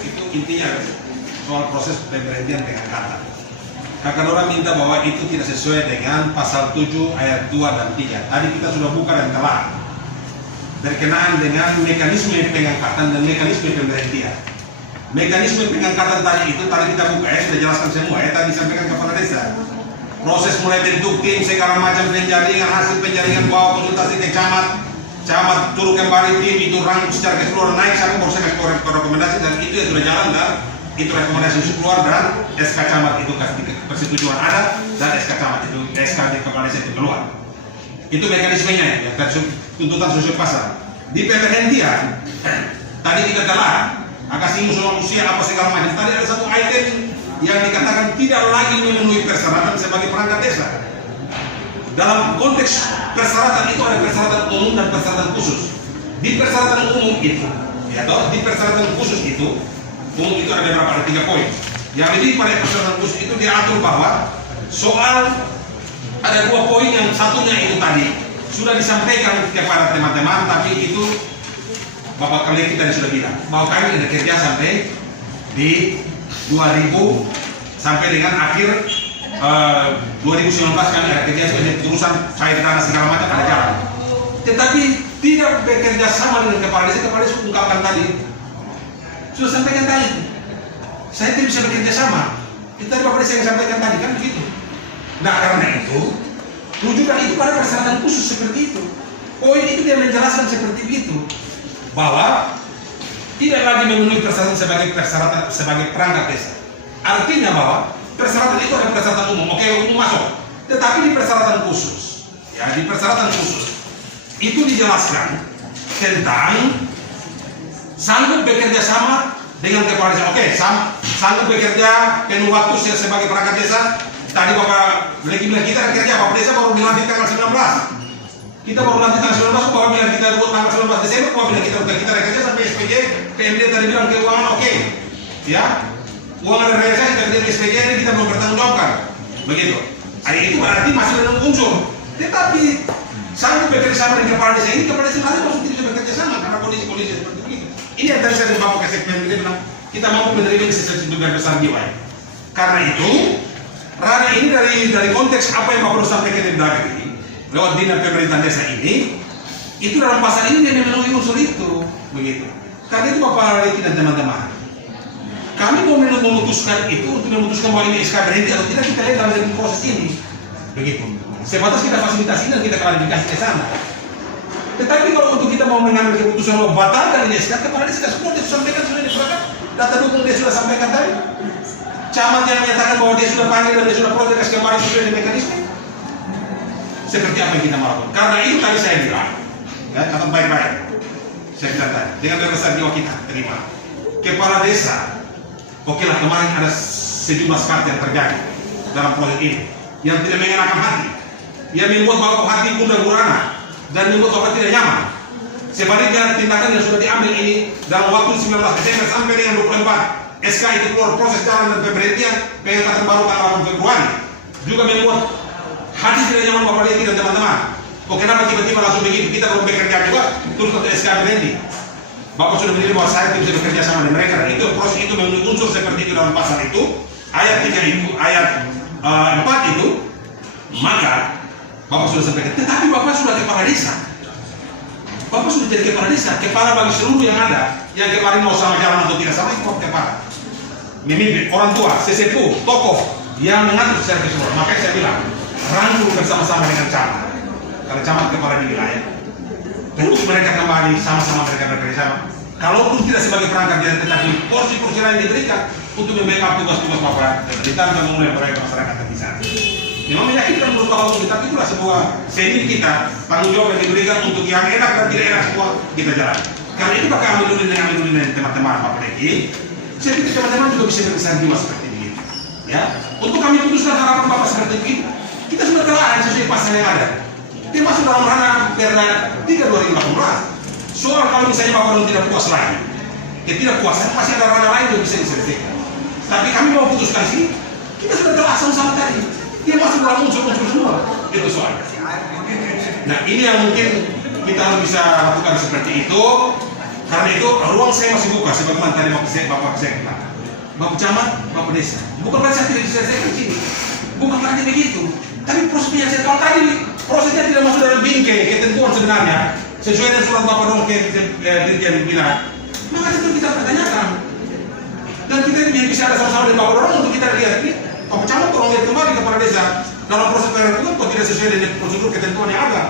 Itu intinya soal proses pemberhentian dengan kata. Kakak Dora minta bahwa itu tidak sesuai dengan pasal 7 ayat 2 dan 3. Tadi kita sudah buka dan telah berkenaan dengan mekanisme pengangkatan dan mekanisme pemberhentian. Mekanisme pengangkatan tadi kita buka sudah jelaskan semua tadi disampaikan kepala desa. Proses mulai bentuk tim segala macam penjaringan, hasil penjaringan bawa konsultasi ke camat, camat turun kembali tim itu rangkum secara keseluruhan naik sampai baru saya kasih rekomendasi dan itu yang sudah jalan dan itu rekomendasi itu keluar dan SK camat itu kasih persetujuan ada dan SK camat itu SK di kepala desa itu keluar. Itu mekanismenya ya, tuntutan sesuai pasal. Di pemberhentian tadi kita telah angka singgung soal usia apa segala macam. Tadi ada satu item yang dikatakan tidak lagi memenuhi persyaratan sebagai perangkat desa. Dalam konteks persyaratan itu ada persyaratan umum dan persyaratan khusus. Di persyaratan umum itu, ya toh, di persyaratan khusus itu, umum itu ada berapa? Ada 3 poin. Yang lebih pada persyaratan khusus itu diatur bahwa soal ada 2 poin yang satunya itu tadi sudah disampaikan kepada teman-teman, tapi itu Bapak Kali kita sudah bilang bahwa kami ada kerja sampai di 2000 sampai dengan akhir 2019 kami ada kerja sebagai urusan cair dana segala macam ada jalan. Tetapi tidak bekerja sama dengan kepala desa ungkapkan tadi. Sudah sampaikan tadi. Saya tidak bisa bekerja sama. Itu tadi Bapak Desa yang sampaikan tadi kan begitu. Nah karena itu rujukan itu pada persyaratan khusus seperti itu. Poin itu dia menjelaskan seperti itu bahwa tidak lagi memenuhi persyaratan sebagai perangkat desa. Artinya bahwa persyaratan itu ada persyaratan umum, oke umum masuk. Tetapi di persyaratan khusus, ya di persyaratan khusus itu dijelaskan tentang sanggup bekerja sama dengan kepala desa. Oke, sanggup bekerja penuh waktu sebagai perangkat desa. Tadi Bapak lagi bilang kita kerja Bapak Desa baru dilantik tanggal 19. Kita baru lantik tanggal 19, Bapak bilang kita tanggal 19 Desember, Bapak bilang kita kerja sampai SPJ, PMD tadi bilang keuangan oke. Ya, uang ada realisasi kita kerja di SPJ ini kita belum bertanggungjawabkan. Begitu. Itu berarti masih ada unsur. Tetapi sanggup bekerja sama dengan kepala desa ini, kepala desa masih tidak bisa bekerja sama karena kondisi seperti itu. Ini yang tadi saya Bapak kasih PMD bilang kita mampu menerima sesuatu yang besar jiwa. Karena itu, Rana ini dari konteks apa yang Bapak sampaikan di belakang ini lewat dinas pemerintahan desa ini, itu dalam pasal ini dia memenuhi unsur itu, begitu. Karena itu Bapak Leki dan teman-teman, kami mau memutuskan itu untuk memutuskan bahwa ini SK berhenti atau tidak, kita lihat dalam proses ini, begitu. Sebatas kita fasilitasi dan kita klarifikasi ke sana. Tetapi kalau untuk kita mau mengambil keputusan bahwa batalkan ini SK, kepala desa semua dia sampaikan sudah diserahkan, data dukung dia sudah sampaikan tadi. Camat yang menyatakan bahwa dia sudah panggil dan dia sudah protes kemarin sesuai dengan mekanisme. Seperti apa yang kita melakukan. Karena itu tadi saya bilang, ya, catat baik-baik. Saya bilang tadi, dengan berdasar jiwa kita terima. Kepala desa, oke lah kemarin ada sejumlah skat yang terjadi dalam proyek ini yang tidak mengenakan hati, yang membuat Bapak hati bunda gurana dan membuat Bapak tidak nyaman. Sebaliknya tindakan yang sudah diambil ini dalam waktu 19 Desember sampai dengan 24 SK itu keluar proses jalan dan pemberhentian pengangkatan baru tanggal 8 Februari juga membuat hati tidak nyaman Bapak Leki dan teman-teman. Kok kenapa tiba-tiba langsung begitu? Kita belum bekerja juga, terus untuk SK berhenti. Bapak sudah menilai bahwa saya tidak bisa bekerja sama dengan mereka. Dan itu proses itu memenuhi unsur seperti itu dalam pasal itu, ayat 3 itu, ayat 4 itu, maka Bapak sudah sampaikan. Tetapi Bapak sudah kepala desa. Bapak sudah jadi kepala desa, kepala bagi seluruh yang ada. Yang kemarin mau sama jalan atau tidak sama itu kepala. Memimpin orang tua, sesepuh, tokoh yang mengatur secara keseluruhan. Makanya saya bilang, rangkul bersama-sama dengan camat. Karena camat kepala di wilayah. Terus mereka kembali sama-sama mereka bekerja sama. Kalaupun tidak sebagai perangkat desa, tetapi porsi-porsi lain diberikan untuk membackup tugas-tugas Bapak pemerintahan dan memulai proyek masyarakat di sana. Memang menyakitkan menurut Bapak untuk kita, itulah sebuah seni kita, tanggung jawab yang diberikan untuk yang enak dan tidak enak semua kita jalan. Karena itu pakai ambil dulu dengan teman-teman Bapak Leki. Saya pikir teman-teman juga bisa berbesar jiwa seperti ini. Ya, untuk kami putuskan harapan Bapak seperti ini, kita sudah telah sesuai pasal yang ada. Termasuk dalam ranah Perda 3 2018. Soal kalau misalnya Bapak tidak puas lagi, ketidakpuasan masih ada ranah lain yang bisa diselesaikan. Tapi kami mau putuskan sini, kita sudah telah sama-sama tadi. Dia masuk dalam unsur-unsur semua. Itu soal. Nah ini yang mungkin kita harus bisa lakukan seperti itu. Karena itu ruang saya masih buka. Sebagaimana tadi Bapak saya bilang, Bapak Camat, Bapak Desa. Bukan berarti saya tidak bisa selesaikan di sini. Bukan berarti begitu. Tapi prosesnya saya kalau tadi prosesnya tidak masuk dalam bingkai ketentuan sebenarnya sesuai dengan surat Bapak dong ke Dirjen Bina. Maka itu kita pertanyakan. Dan kita ini bisa ada sama-sama dengan Bapak dorong untuk kita lihat ini. Bapak Camat tolong lihat kembali kepada desa dalam proses pengerukan kok tidak sesuai dengan prosedur ketentuan yang ada.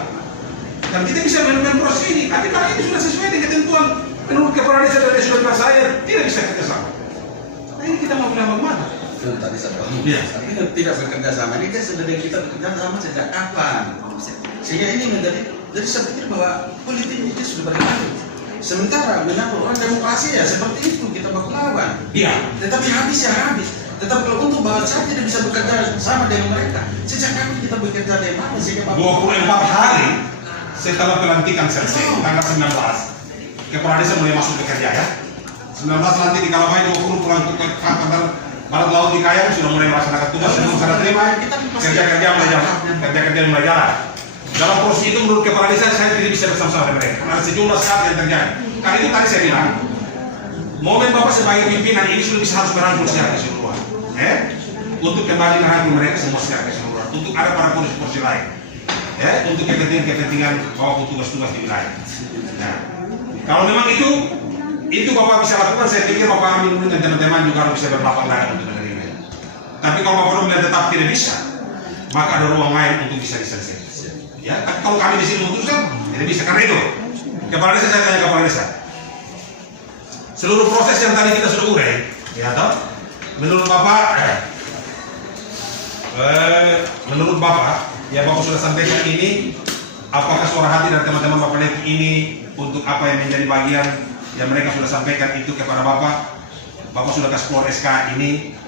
Dan kita bisa proses ini. Tapi kalau ini sudah sesuai dengan ketentuan menurut kepala desa dan sudah kelas saya, tidak bisa kerjasama. Nah ini kita mau bilang bagaimana? Itu tadi saya bilang. Iya. Artinya tidak bekerja sama. Ini kan sudah kita bekerja sama sejak kapan? Sehingga ini menjadi, jadi saya pikir bahwa politik itu sudah berlalu. Sementara menang orang demokrasi ya seperti itu kita baku lawan. Iya. Tetapi habis ya habis. Tetapi kalau untuk bahwa saya tidak bisa bekerja sama dengan mereka, sejak kapan kita bekerja dengan mana? Sehingga 24 hari setelah pelantikan selesai, tanggal 19, kepala desa mulai masuk bekerja ya. 19 nanti di Kalawai, 20 pulang ke Kantor Barat Laut di Kayang sudah mulai melaksanakan tugas sebelum sana terima, kerja-kerja mulai jalan. Dalam proses itu menurut kepala desa saya tidak bisa bersama-sama dengan mereka. Ada sejumlah saat yang terjadi. Karena itu tadi saya bilang, momen Bapak sebagai pimpinan ini sudah bisa harus merangkul secara keseluruhan. Untuk kembali merangkul mereka semua secara keseluruhan. Untuk ada pada kursi-kursi lain. Untuk kepentingan bawa tugas-tugas di wilayah. Nah, kalau memang itu Bapak bisa lakukan, saya pikir Bapak ambil dulu dan teman-teman juga harus bisa berlapang dada untuk menerima. Tapi kalau Bapak belum tetap tidak bisa, maka ada ruang lain untuk bisa diselesaikan. Ya, tapi kalau kami di sini memutuskan, tidak bisa. Karena itu, kepala desa saya tanya kepala desa. Seluruh proses yang tadi kita sudah urai, ya toh? Menurut Bapak, ya Bapak sudah sampaikan ini, apakah suara hati dari teman-teman Bapak Leki ini untuk apa yang menjadi bagian yang mereka sudah sampaikan itu kepada Bapak? Bapak sudah kasih keluar SK ini,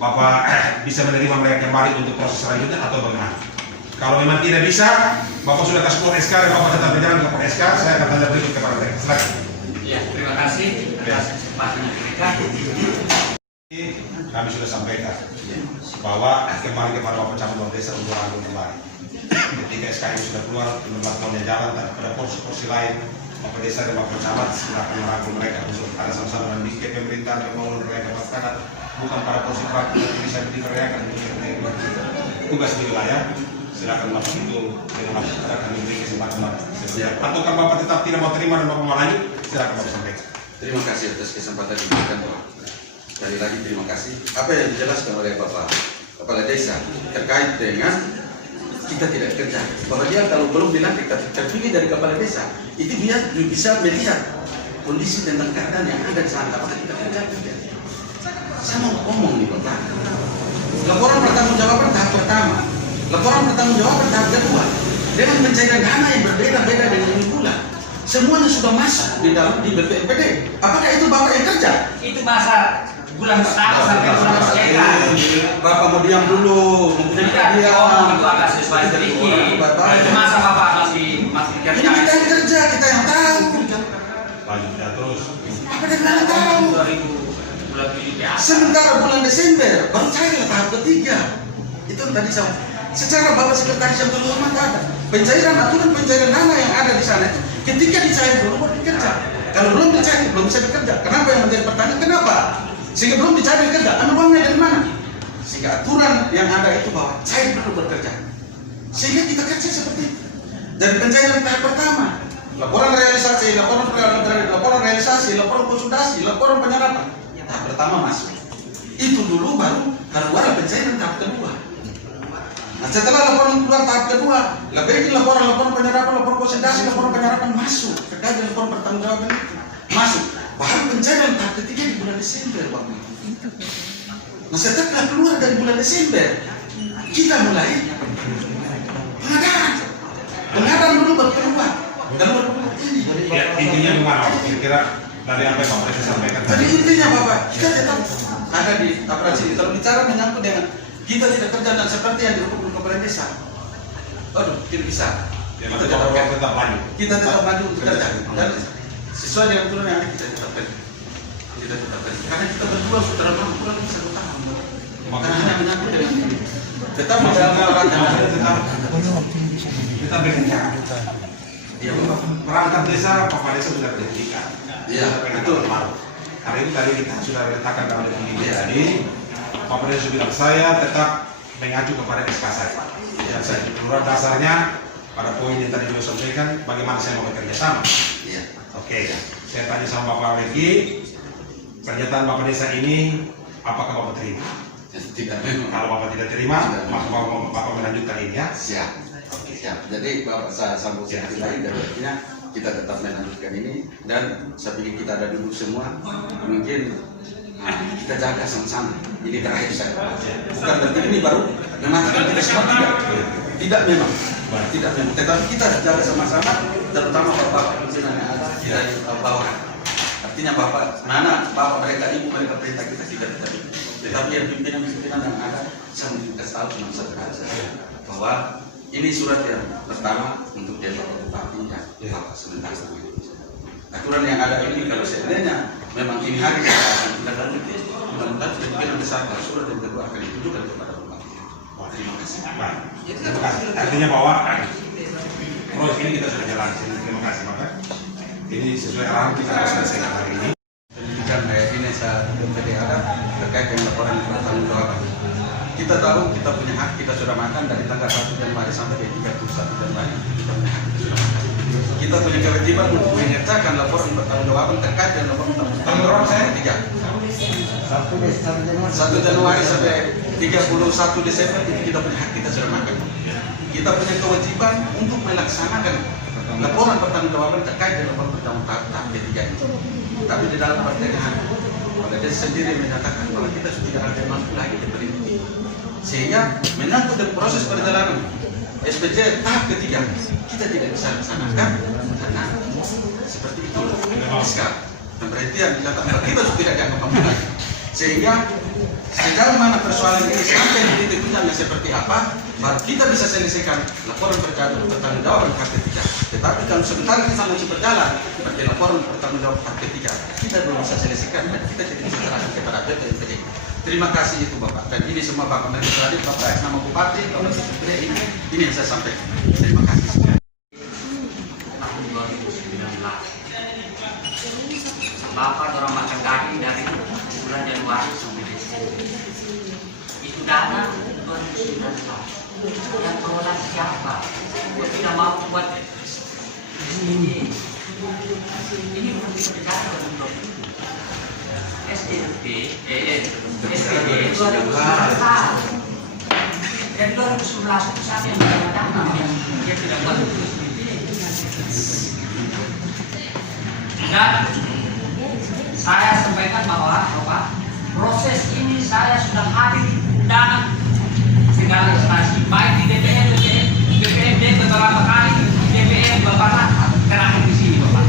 Bapak bisa menerima mereka kembali untuk proses selanjutnya atau bagaimana? Kalau memang tidak bisa, Bapak sudah kasih keluar SK dan Bapak tetap berjalan ke SK, saya akan tanya berikut kepada mereka. Silakan. Ya, terima kasih atas kesempatan yang diberikan. Kami sudah sampaikan bahwa kembali kepada Bapak Camat Desa untuk rangkul kembali. Ketika SK ini sudah keluar, 15 tahunnya jalan, dan pada porsi-porsi lain, Bapak Desa dan Bapak Camat silakan merangkul mereka untuk ada sama-sama mendidik pemerintahan pembangunan mereka masyarakat, bukan pada porsi praktik yang bisa diperlihatkan untuk tugas di wilayah. Silakan Bapak itu dengan masyarakat akan diberi kesempatan Bapak. Atau kan Bapak tetap tidak mau terima dan Bapak mau lanjut, silakan Bapak sampaikan. Terima kasih atas kesempatan yang diberikan Pak. Sekali lagi terima kasih. Apa yang dijelaskan oleh Bapak Kepala Desa terkait dengan kita tidak kerja. Bahwa dia kalau belum bilang kita terpilih dari Kepala Desa, itu dia bisa melihat kondisi tentang keadaan yang ada di sana. Apakah kita kerja tidak? Saya mau ngomong nih Bapak. Laporan pertanggungjawaban tahap pertama, laporan pertanggungjawaban tahap kedua, dengan pencairan dana yang berbeda-beda dengan ini pula. Semuanya sudah masuk di dalam di BPMPD. Apakah itu Bapak yang kerja? Itu masa bulan pertama sampai bulan ketiga. Bapak mau diam dulu, Jadi kan itu agak sesuai sedikit. Itu masa Bapak masih Ini kerja. kita yang kerja, kita yang tahu. Lanjut ya terus. Apa dari mana tahu? 2000 bulan 7 biasa. Sementara bulan Desember baru cair tahap ketiga. Itu tadi saya. Secara Bapak Sekretaris yang terhormat ada pencairan aturan pencairan dana yang ada di sana itu ketika dicair dulu baru bekerja. Kalau belum dicair belum bisa bekerja. Kenapa yang menjadi pertanyaan? Kenapa? Sehingga belum dicair bekerja. Anu uangnya dari mana? Sehingga aturan yang ada itu bahwa cair dulu bekerja. Sehingga kita kerja seperti itu. Dari pencairan tahap pertama, laporan realisasi, laporan realisasi, laporan konsultasi, laporan penyerapan. Tahap pertama masuk. Itu dulu baru ada pencairan tahap kedua. Nah setelah laporan keluar tahap kedua, lebih laporan penyerapan, laporan konsolidasi, laporan penyerapan masuk terkait dengan laporan pertanggungjawaban itu masuk. Baru pencairan tahap ketiga di bulan Desember, Pak. Nah setelah keluar dari bulan Desember, kita mulai pengadaan dulu baru keluar. Ya, intinya gimana? Kira-kira dari apa yang Pak Presiden sampaikan Jadi tadi? intinya Bapak, kita tetap ada di operasi. Kalau bicara menyangkut dengan kita tidak kerja dan seperti yang dihukum Kepala Desa, aduh tidak bisa. Ya, tetap lanjut. Kita tetap maju untuk kerja dan sesuai dengan aturan yang ada kita tetap kerja. Kita tetap kerja. Karena kita berdua sudah kurang lebih 1 tahun. Karena hanya menyangkut dengan ini. Tetap di dalam Kita bekerja. Iya Bapak. Perangkat desa, Bapak Desa sudah dihentikan. Iya betul. Karena itu tadi kita sudah letakkan dalam definisi Iya. tadi. Bapak Desa bilang saya tetap mengacu kepada SK saya. Dan saya keluar dasarnya pada poin yang tadi juga sampaikan, bagaimana saya mau bekerja sama. Iya. Oke, saya tanya sama Bapak lagi, pernyataan Bapak Desa ini apakah Bapak terima? Tidak. Kalau Bapak tidak terima, maka Bapak melanjutkan ini ya. Siap. Oke. Siap. Jadi Bapak saya sambung sedikit lagi dari artinya kita tetap melanjutkan ini dan saya pikir kita ada dulu semua mungkin kita jaga sama-sama. Ini terakhir saya. Bukan berarti ini baru mengatakan kita semua tidak memang. Tidak memang. Tetapi kita jaga sama-sama, terutama bapak pimpinan yang ada kita di bawah. Artinya bapak, bapak mereka, ibu mereka perintah kita tidak tetapi. Tetapi yang pimpinan-pimpinan yang ada, saya mungkin kasih tahu cuma satu hal saja, bahwa ini surat yang pertama untuk dia bapak bupati dan bapak sementara. Aturan yang ada ini kalau sebenarnya memang ini hari kita akan tindak lanjuti, mudah-mudahan pimpinan besar surat yang kedua akan ditujukan kepada bupati. Terima kasih. Terima kasih. Artinya bahwa proyek ini kita sudah jalan. Terima kasih Bapak. Ini sesuai arahan kita harus selesaikan hari ini. Pendidikan ini saya ada terkait dengan laporan pertanggungjawaban. Kita tahu kita punya hak, kita sudah makan dari tanggal 1 Januari sampai 31 Januari. Kita punya hak, kita sudah makan. Kita punya kewajiban untuk menyertakan laporan pertanggungjawaban terkait dengan laporan pertanggungjawaban saya 1 Januari sampai 31 Desember itu kita punya hak, kita sudah makan. Kita punya kewajiban untuk melaksanakan laporan pertanggungjawaban terkait dengan laporan pertanggungjawaban tahap ketiga itu. Tapi di dalam pertengahan, oleh dia sendiri menyatakan bahwa kita sudah tidak ada mampu lagi diperlindungi. Sehingga menyangkut proses perjalanan SPJ tahap ketiga kita tidak bisa laksanakan karena seperti itu. Sekarang pemberhentian dinyatakan kita sudah tidak dianggap mampu lagi. Sehingga sejauh mana persoalan ini sampai di titik puncaknya seperti apa, baru kita bisa selesaikan laporan pertanggungjawaban tahap ketiga. Tetapi kalau sebentar kita masih berjalan seperti laporan pertanggungjawaban tahap ketiga, kita belum bisa selesaikan dan kita tidak bisa serahkan kepada BPNPD. Terima kasih itu Bapak. Dan ini semua Bapak mereka tadi, Bapak atas nama Bupati, Bapak Sekretari ini yang saya sampaikan. Terima kasih. Tahun 2019 Bapak dorong makan kaki dari bulan Januari sampai Desember. Itu dana 2019 yang kelola siapa? Gue tidak mau buat ini bukan pekerjaan untuk SDLP, SPB 2019 dan 2011 itu saya yang dana dia tidak buat dan saya sampaikan bahwa proses ini saya sudah hadir di undangan segala instansi baik di DPRD beberapa kali, DPR beberapa terakhir di sini Bapak.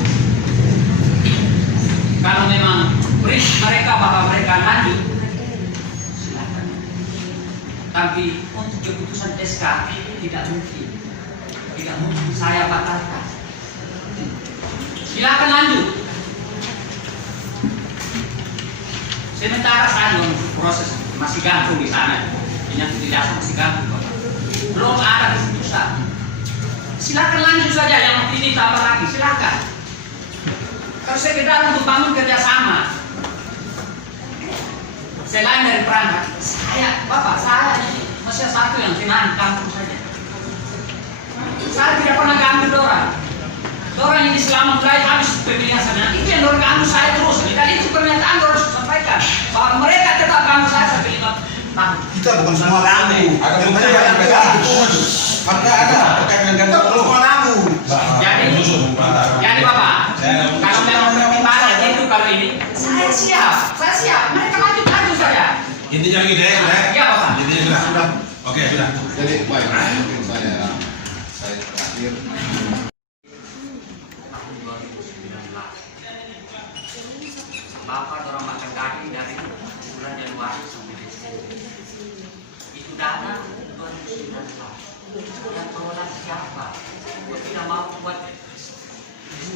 Kalau memang mereka bahwa mereka lanjut silakan. Tapi untuk keputusan SK tidak mungkin saya batalkan. Silakan lanjut. Sementara saya proses masih gantung di sana, minyak tidak masih gantung, belum ada keputusan. Silakan lanjut saja, yang ini tambah lagi, silakan. Kalau sekedar untuk bangun kerjasama, selain dari perangkat, saya ini masih satu yang tenang kampung saja. Saya tidak pernah ganggu orang. Orang ini selama mulai habis pemilihan sana, itu yang orang ganggu saya terus. Dan itu pernyataan orang sampaikan bahwa mereka tetap ganggu saya sampai 5 tahun. Kita bukan semua ganggu. Ada bukti yang ganggu. Fakta ada. Terkait dengan ganggu. Kita semua ganggu. Jadi Bapak, kalau memang pertimbangan itu kalau ini, saya siap. Mereka lanjut saja. Intinya gini deh. Iya Bapak. Intinya sudah. Oke, sudah. Jadi baik, mungkin saya terakhir. Bapak dorong makan kaki dari bulan Januari sampai Desember. Itu dana 2019 yang kelola siapa? Gue tidak mau buat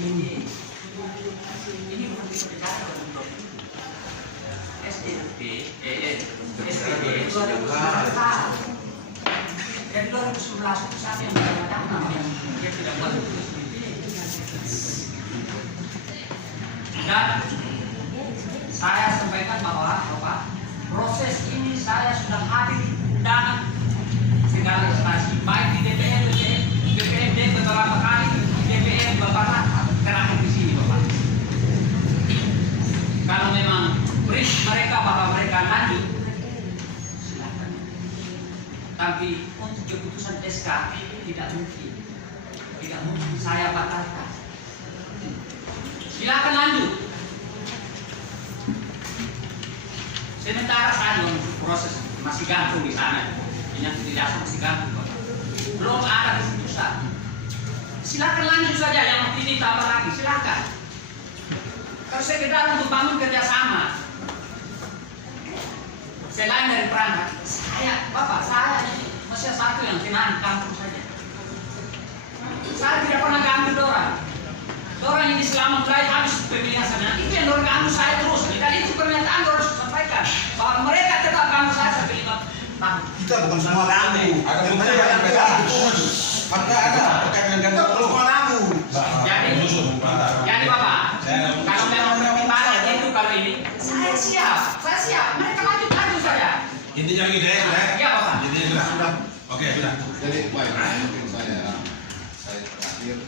ini bukan pekerjaan untuk SDLP, SPB 2019 dan 2011 itu saya yang dana dia tidak buat dan saya sampaikan bahwa proses ini saya sudah hadir di undangan segala instansi baik di DPRD beberapa kali, DPR beberapa terakhir di sini Bapak. Kalau memang mereka bahwa mereka lanjut silakan. Tapi untuk keputusan SK tidak mungkin saya batalkan. Silakan lanjut. Sementara saya proses masih gantung di sana, minyak tidak masih gantung, belum ada keputusan. Silakan lanjut saja, yang ini tambah lagi, silakan. Kalau saya kita untuk bangun kerjasama, selain dari perangkat, saya masih satu yang tenang kampung saja. Saya tidak pernah ganggu orang. Orang ini selama mulai habis pemilihan saya, itu yang orang ganggu saya terus. Dan itu pernyataan orang sampaikan bahwa mereka tetap ganggu saya sampai 5 tahun. Kita bukan semua ganggu. Ada yang ganggu. Ada terkait dengan ganggu. Kita semua ganggu. Jadi Bapak, kalau memang pertimbangan itu kalau ini, saya siap. Mereka lanjut saja. Intinya begini ya. Iya Bapak. Intinya sudah. Oke, sudah. Jadi baik, mungkin saya terakhir.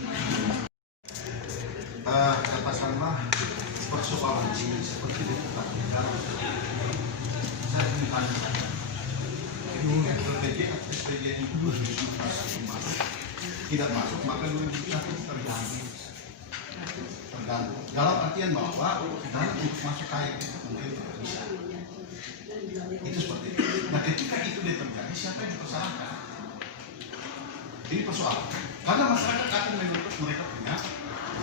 Katakanlah persoalan ini seperti ditetapkan. Saya ingin tanya saja. Ini strategi SPJ itu 2019 tidak masuk, maka 2021 terganggu. Dalam artian bahwa dana untuk masuk kaya itu mungkin tidak bisa. Itu seperti itu. Nah, ketika itu terjadi, siapa yang dipersalahkan? Ini persoalan. Karena masyarakat akan menuntut mereka punya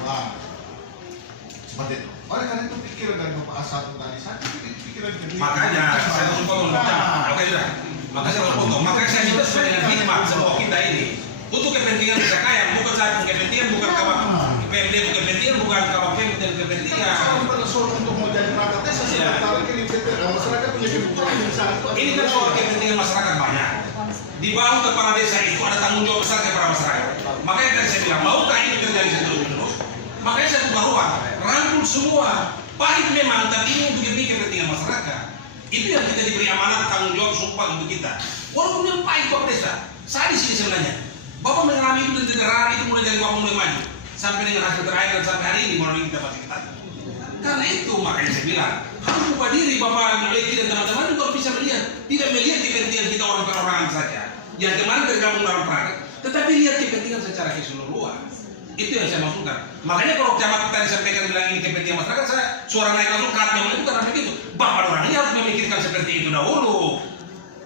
uang. Seperti itu. Oleh karena itu pikiran dari Bapak A1 tadi saja, pikiran kedua. Makanya saya harus potong. Oke sudah. Makanya saya harus potong. Makanya saya minta sesuai dengan hikmah semua kita ini untuk kepentingan desa kaya, bukan saya kepentingan, bukan kawan PMD, bukan kepentingan, bukan kawan PMD dan kepentingan. Soal untuk mau jadi perangkat desa, masyarakat punya kebutuhan yang sangat. Ini kan soal kepentingan masyarakat banyak. Di bawah kepala desa itu ada tanggung jawab besar kepada masyarakat. Makanya tadi saya bilang, maukah ini terjadi terus? Makanya saya ubah ruang, rangkul semua. Pahit memang, tapi ini untuk demi kepentingan masyarakat. Itu yang kita diberi amanat tanggung jawab sumpah untuk kita. Walaupun yang pahit Bapak desa, saya di sini sebenarnya. Bapak mengalami itu dan negara itu mulai dari Bapak mulai maju sampai dengan hasil terakhir dan sampai hari ini mulai kita masih kita. Karena itu makanya saya bilang harus ubah diri Bapak Meleki dan teman-teman juga bisa melihat, tidak melihat kepentingan kita orang perorangan saja. Yang kemarin tergabung dalam perangkat, tetapi lihat kepentingan secara keseluruhan. Itu yang saya maksudkan. Makanya kalau camat tadi sampaikan bilang ini kepentingan masyarakat, saya suara naik langsung karena memang itu karena begitu. Bapak orang ini harus memikirkan seperti itu dahulu.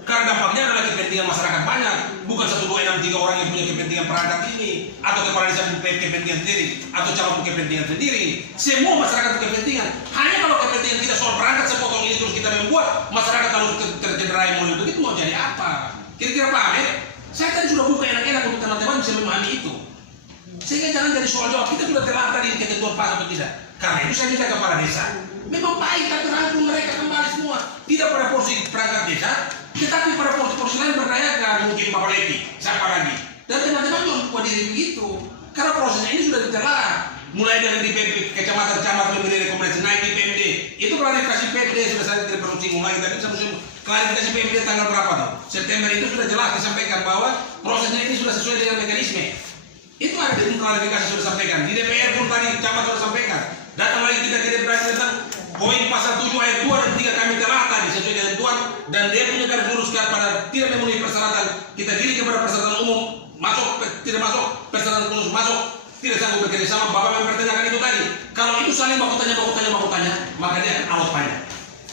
Karena dampaknya adalah kepentingan masyarakat banyak, bukan 1, 2, 6, 3 orang yang punya kepentingan perangkat ini, atau kepala desa kepentingan sendiri, atau calon kepentingan sendiri. Semua masyarakat punya kepentingan. Hanya kalau kepentingan kita soal perangkat sepotong ini terus kita membuat masyarakat harus tercederai mulai begitu, mau jadi apa? Kira-kira paham ya? Saya tadi sudah buka enak-enak untuk teman-teman bisa memahami itu. Sehingga jangan jadi soal jawab kita sudah terlantar di ketentuan pas atau tidak. Karena itu saya minta kepala desa. Memang baik tapi rangkul mereka kembali semua. Tidak pada porsi perangkat desa, tetapi pada porsi-porsi lain berdayakan mungkin Bapak Leki, siapa lagi. Dan teman-teman juga buat diri begitu. Karena prosesnya ini sudah ditelah. Mulai dari di PMD, kecamatan-kecamatan memberi rekomendasi naik di PMD. Itu klarifikasi PMD sudah saya tidak perlu singgung lagi. Tapi saya klarifikasi PMD tanggal berapa tuh? September itu sudah jelas disampaikan bahwa prosesnya ini sudah sesuai dengan mekanisme. Itu ada di klarifikasi sudah sampaikan. Di DPR pun tadi camat sudah sampaikan. Datang lagi kita ke DPR tentang poin pasal 7 ayat 2 dan 3 kami telah tadi sesuai dengan Tuhan dan dia punya garis lurus kepada tidak memenuhi persyaratan kita diri kepada persyaratan umum masuk tidak masuk persyaratan khusus masuk tidak sanggup bekerja sama. Bapak mempertanyakan itu tadi. Kalau itu saling baku tanya maka dia akan out banyak.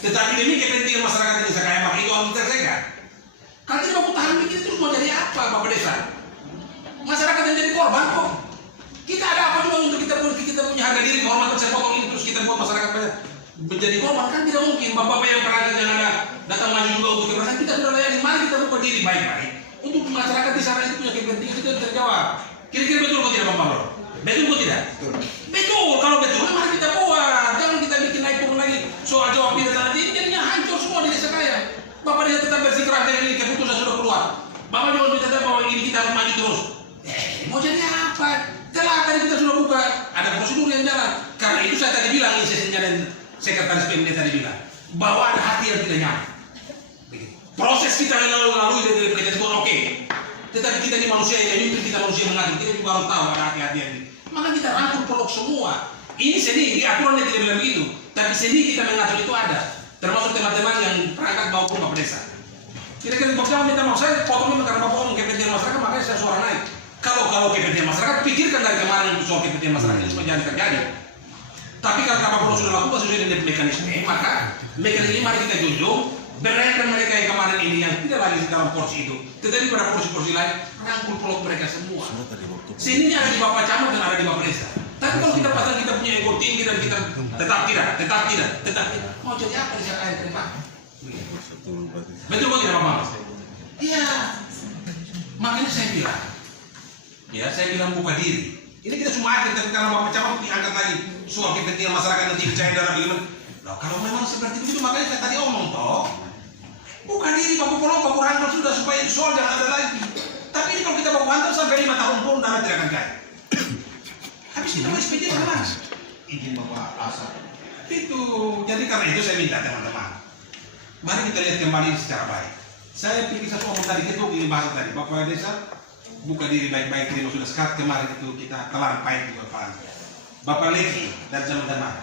Tetapi demi kepentingan masyarakat desa kaya maka itu harus tersegar. Kalau tidak baku tahan begini terus mau jadi apa Bapak Desa? Masyarakat yang jadi korban kok. Kita ada apa juga untuk kita punya harga diri kehormatan saya potong ini terus kita buat masyarakat menjadi korban kan tidak mungkin. Bapak-bapak yang perangkat yang ada datang maju juga untuk keberatan kita sudah layani. Mari kita buka diri baik-baik untuk masyarakat di sana itu punya kepentingan itu terjawab. Kira-kira betul atau tidak Bapak Bro? Betul atau tidak? Betul. Kalau betul mari kita buat. Jangan kita bikin naik turun lagi soal jawab di desa nanti jadinya hancur semua di desa kaya. Bapak desa tetap bersikeras dengan ini keputusan sudah keluar. Bapak juga bisa bahwa ini kita harus maju terus. Mau jadi apa? Telah tadi kita sudah buka, ada prosedur yang jalan. Karena itu saya tadi bilang, insistennya dan sekretaris PMD tadi bilang bahwa ada hati yang tidak nyaman. Proses kita lalui dari presiden oke. Tetapi kita ini manusia yang memimpin, kita manusia mengatur, kita juga harus tahu ada hati-hati yang ini. Maka kita rangkul peluk semua. Ini seni, aturannya tidak bilang begitu. Tapi seni kita mengatur itu ada. Termasuk teman-teman yang perangkat maupun Bapak Desa. Kira-kira Bapak Camat minta maaf, saya potongnya karena Bapak ngomong kepentingan masyarakat, makanya saya suara naik. Kalau kepentingan masyarakat, pikirkan dari kemarin soal kepentingan masyarakat ini supaya jangan terjadi. Tapi kalau Kapolri sudah lakukan sesuai dengan mekanisme, maka mekanisme ini mari kita junjung. Beraikan mereka yang kemarin ini yang tidak lagi dalam porsi itu, tetapi pada porsi-porsi lain, rangkul peluk mereka semua. Sini ada di Bapak Camat dan ada di Bapak Desa. Tapi kalau kita pasang kita punya ego tinggi dan kita tetap tidak, mau jadi apa di saat akhir ke depan? Betul bagi Bapak? Iya. Makanya saya bilang buka diri. Ini kita cuma akhir, tapi karena Bapak Camat diangkat lagi soal kepentingan masyarakat nanti bicara dalam bagaimana. Nah, kalau memang seperti itu makanya saya tadi omong toh. Bukan diri Bapak Polong, Bapak Rangkul sudah supaya soal jangan ada lagi. Tapi ini kalau kita bawa hantar sampai 5 tahun pun dana tidak akan kaya. Habis kita mau SPJ bagaimana? Izin Bapak Asar. Itu, jadi karena itu saya minta teman-teman. Mari kita lihat kembali secara baik. Saya pikir satu omong tadi, kita ini bahasa tadi. Bapak Desa, buka diri baik-baik, terima sudah sekat kemarin itu kita telan pahit juga Pak. Bapak Leki dan teman-teman.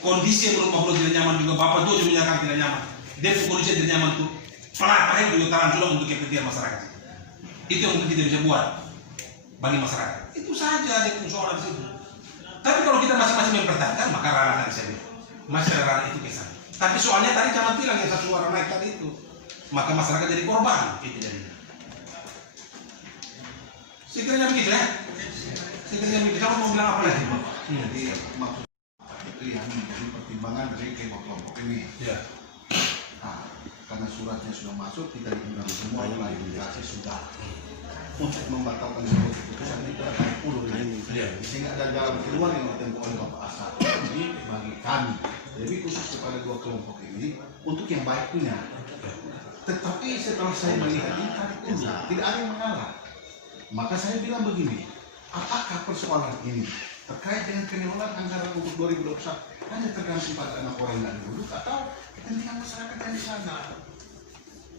Kondisi yang menurut Bapak tidak nyaman juga, Bapak juga menyatakan tidak nyaman. Depo kondisi yang tidak nyaman itu, pahit juga talan juga untuk kepentingan masyarakat. Itu yang mungkin kita bisa buat bagi masyarakat. Itu saja ada persoalan di situ. Tapi kalau kita masing-masing mempertahankan, maka ranah tadi saya bilang. Masih ada ranah itu kesan. Tapi soalnya tadi jangan bilang yang satu suara naik tadi itu, maka masyarakat jadi korban. Itu jadi. Sekiranya begitu ya. Sekiranya begitu. Kamu mau bilang apa lagi? Jadi maksud itu yang menjadi pertimbangan dari kelompok ini. Ya. Nah, karena suratnya sudah masuk, kita diundang semua, klarifikasi sudah untuk membatalkan sebuah keputusan itu akan puluh sehingga ada jalan keluar yang ditempuh oleh Bapak Asar. Jadi bagi kami, jadi khusus kepada dua kelompok ini untuk yang baik punya. Tetapi setelah saya melihat ini tarik ulur, tidak ada yang mengalah. Maka saya bilang begini, apakah persoalan ini terkait dengan pengelolaan anggaran untuk 2021 hanya tergantung pada anak orang yang dulu atau kepentingan masyarakat yang di sana?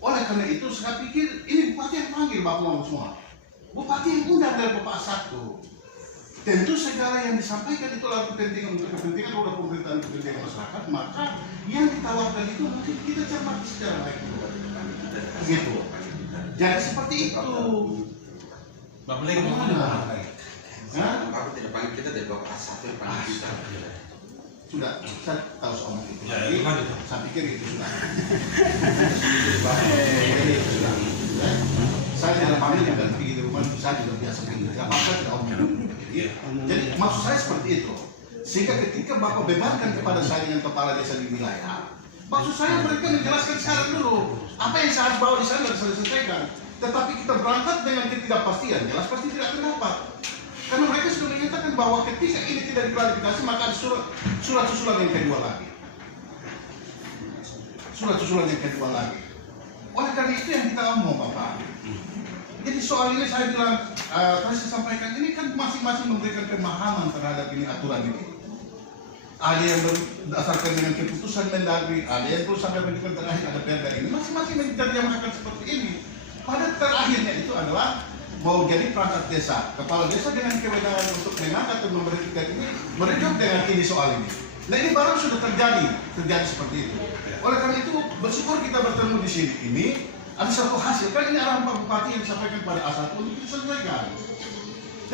Oleh karena itu saya pikir ini bupati yang panggil Bapak Ngomong semua. Bupati yang undang dari Bapak Satu. Tentu segala yang disampaikan itu adalah kepentingan untuk kepentingan roda pemerintahan kepentingan masyarakat, maka yang ditawarkan itu mungkin kita cermati secara baik. Begitu. Jadi seperti itu. Bapak Leki mau ngomong lagi? Bapak tidak panggil kita dari Bapak Satu yang panggil kita. Sudah, saya tahu soal itu. Ya, itu kan itu. Saya pikir itu sudah. Saya tidak panggil juga pergi di rumah, saya juga biasa pergi. Tidak apa-apa tidak omong. Jadi maksud saya seperti itu. Sehingga ketika Bapak bebankan kepada saya dengan kepala desa di wilayah, maksud saya mereka menjelaskan sekarang dulu apa yang saya harus bawa di sana harus selesaikan. Tetapi kita berangkat dengan ketidakpastian, jelas pasti tidak terdapat. Karena mereka sudah menyatakan bahwa ketika ini tidak diklarifikasi maka ada surat susulan yang kedua lagi. Surat susulan yang kedua lagi. Oleh karena itu yang kita omong Bapak. Jadi soal ini saya bilang, saya sampaikan ini kan masing-masing memberikan pemahaman terhadap ini aturan ini. Ada yang berdasarkan dengan keputusan Mendagri, ada yang perlu sampai menunjukkan terakhir ada perda ini. Masing-masing menerjemahkan seperti ini. Pada terakhirnya itu adalah mau jadi perangkat desa, kepala desa dengan kewenangan untuk mengangkat dan memberhentikan ini merujuk dengan ini soal ini. Nah ini baru sudah terjadi seperti itu. Oleh karena itu bersyukur kita bertemu di sini ini ada satu hasil kan ini arahan Pak Bupati yang disampaikan pada A1 untuk diselesaikan.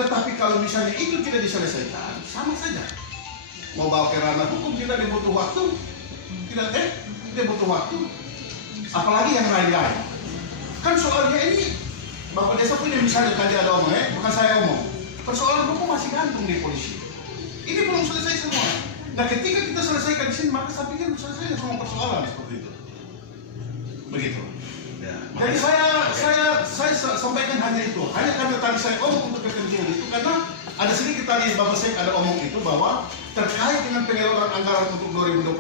Tetapi kalau misalnya itu tidak diselesaikan, sama saja. Mau bawa ke ranah hukum tidak butuh waktu, tidak butuh waktu. Apalagi yang lain-lain. Kan soalnya ini Bapak Desa punya misalnya tadi ada omong bukan saya omong. Persoalan hukum masih gantung di polisi. Ini belum selesai semua. Nah ketika kita selesaikan di sini maka saya pikir selesai semua persoalan seperti itu. Begitu. Jadi saya sampaikan hanya itu. Hanya karena tadi saya omong untuk kepentingan itu karena ada sedikit tadi Bapak Sek ada omong itu bahwa terkait dengan pengelolaan anggaran untuk 2021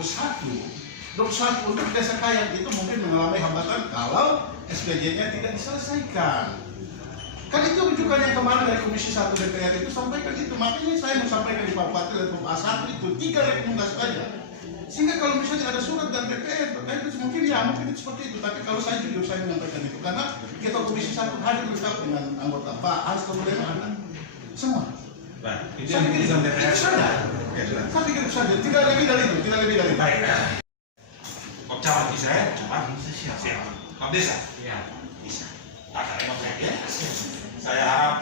untuk desa Kayan itu mungkin mengalami hambatan kalau SPJ-nya tidak diselesaikan. Kan itu rujukan yang kemarin dari Komisi 1 DPR itu sampaikan itu. Makanya saya menyampaikan di Pak Bupati dan Pak A1 itu 3 rekomendasi saja. Sehingga kalau misalnya ada surat dan DPR terkait itu mungkin itu seperti itu. Tapi kalau saya jujur saya menyampaikan itu karena kita Komisi 1 hadir lengkap dengan anggota Pak Hans kemudian ada semua. Baik, itu Saya yang pikir putusan DPR. itu saja. Saya pikir itu saja. Tidak lebih dari itu. Baik. Kok camat Israel? Camat siap. Pak Desa Iya. bisa. Kakak emang ya. Saya harap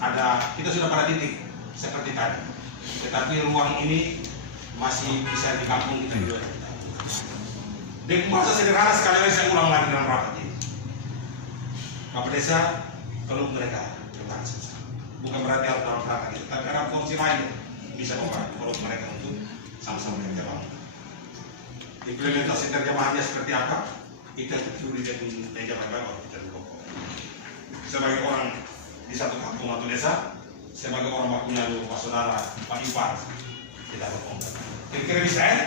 ada kita sudah pada titik seperti tadi. Tetapi ruang ini masih bisa di kampung kita juga. Di masa sederhana sekali lagi saya ulang lagi dalam rapat ini. Bapak Desa peluk mereka tentang sesama. Bukan berarti harus dalam rapat itu, tapi ada fungsi lain bisa peluk mereka untuk sama-sama bekerja bangun. Implementasi terjemahannya seperti apa? Kita curi dari meja magang baru kita dulu. Sebagai orang di satu kampung atau desa, sebagai orang bakunya lu, Pak Saudara, Pak Ipar, kita berkomunikasi. Kira-kira bisa ya?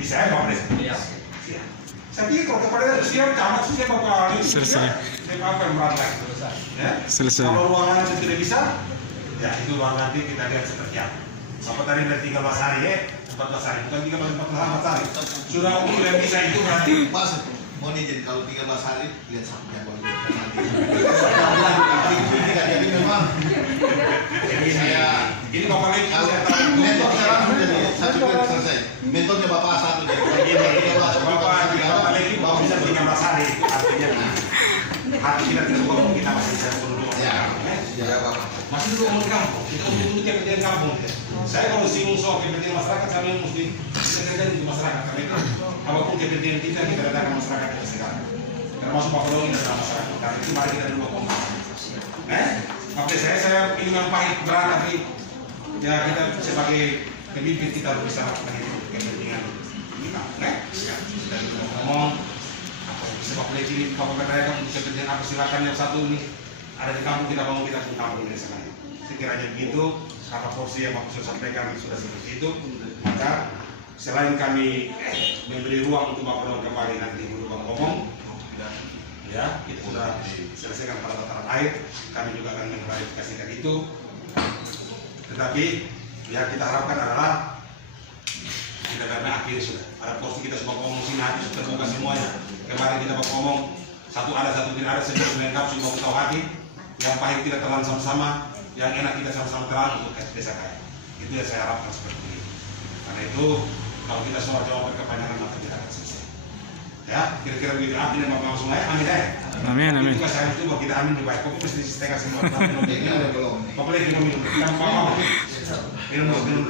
Bisa ya Bapak Desa? Iya. Ya. Saya pikir kalau kepada siap camat sih Bapak ini selesai. Saya apa yang berat lagi ya? Selesai. Kalau ruangan itu tidak bisa, ya itu ruang nanti kita lihat seperti apa. Bapak tadi dari 13 hari ya, 14 hari, bukan 14 hari. Sudah umur yang bisa itu berarti. Pas mau nih jadi kalau 13 hari lihat sampai baru jadi memang Jadi ini Bapak lagi kalau saya tahu. mentor sekarang jadi satu kali selesai. Mentornya Bapak satu jadi Bapak lagi Bapak bisa 13 hari itu artinya hati kita tidak bergabung kita masih bisa berdua. ya Bapak. Masih dulu ngomong di kampung, kita untuk kepentingan kampung. Saya kalau singgung soal kepentingan masyarakat, saya memang mesti kerja di masyarakat. Karena apapun kepentingan kita datangkan masyarakat yang sekarang. Termasuk Pak Kodong dan masyarakat. Karena itu mari kita dulu kompak. Maksud saya ini memang pahit berat, tapi ya kita sebagai pemimpin kita harus bisa melakukan itu kepentingan kita. Kita dulu ngomong, sebab ini Bapak mereka untuk kepentingan apa silakan yang satu ini ada di kampung kita bangun kita pun kampung di sana. Sekiranya begitu, kata porsi yang Bapak sudah sampaikan sudah seperti itu, maka selain kami memberi ruang untuk Bapak kembali nanti dulu Bapak ngomong, ya kita sudah selesaikan pada tataran air, kami juga akan mengklarifikasikan itu. Tetapi yang kita harapkan adalah kita karena akhir sudah ada porsi kita semua ngomong sini habis terbuka semuanya. Kemarin kita mau ngomong satu tidak ada semua lengkap semua kita tahu hati. Yang pahit kita telan sama-sama, yang enak kita sama-sama telan untuk desa kaya. Itu yang saya harapkan seperti ini. Karena itu kalau kita semua jawab berkepanjangan maka kita akan selesai. Ya, kira-kira begitu. Amin dan Bapak langsung aja. Amin ya. Amin. Itu saya itu kita amin di baik. Kopi mesti disetekan semua. Bapak lagi minum. Kita mau minum dulu.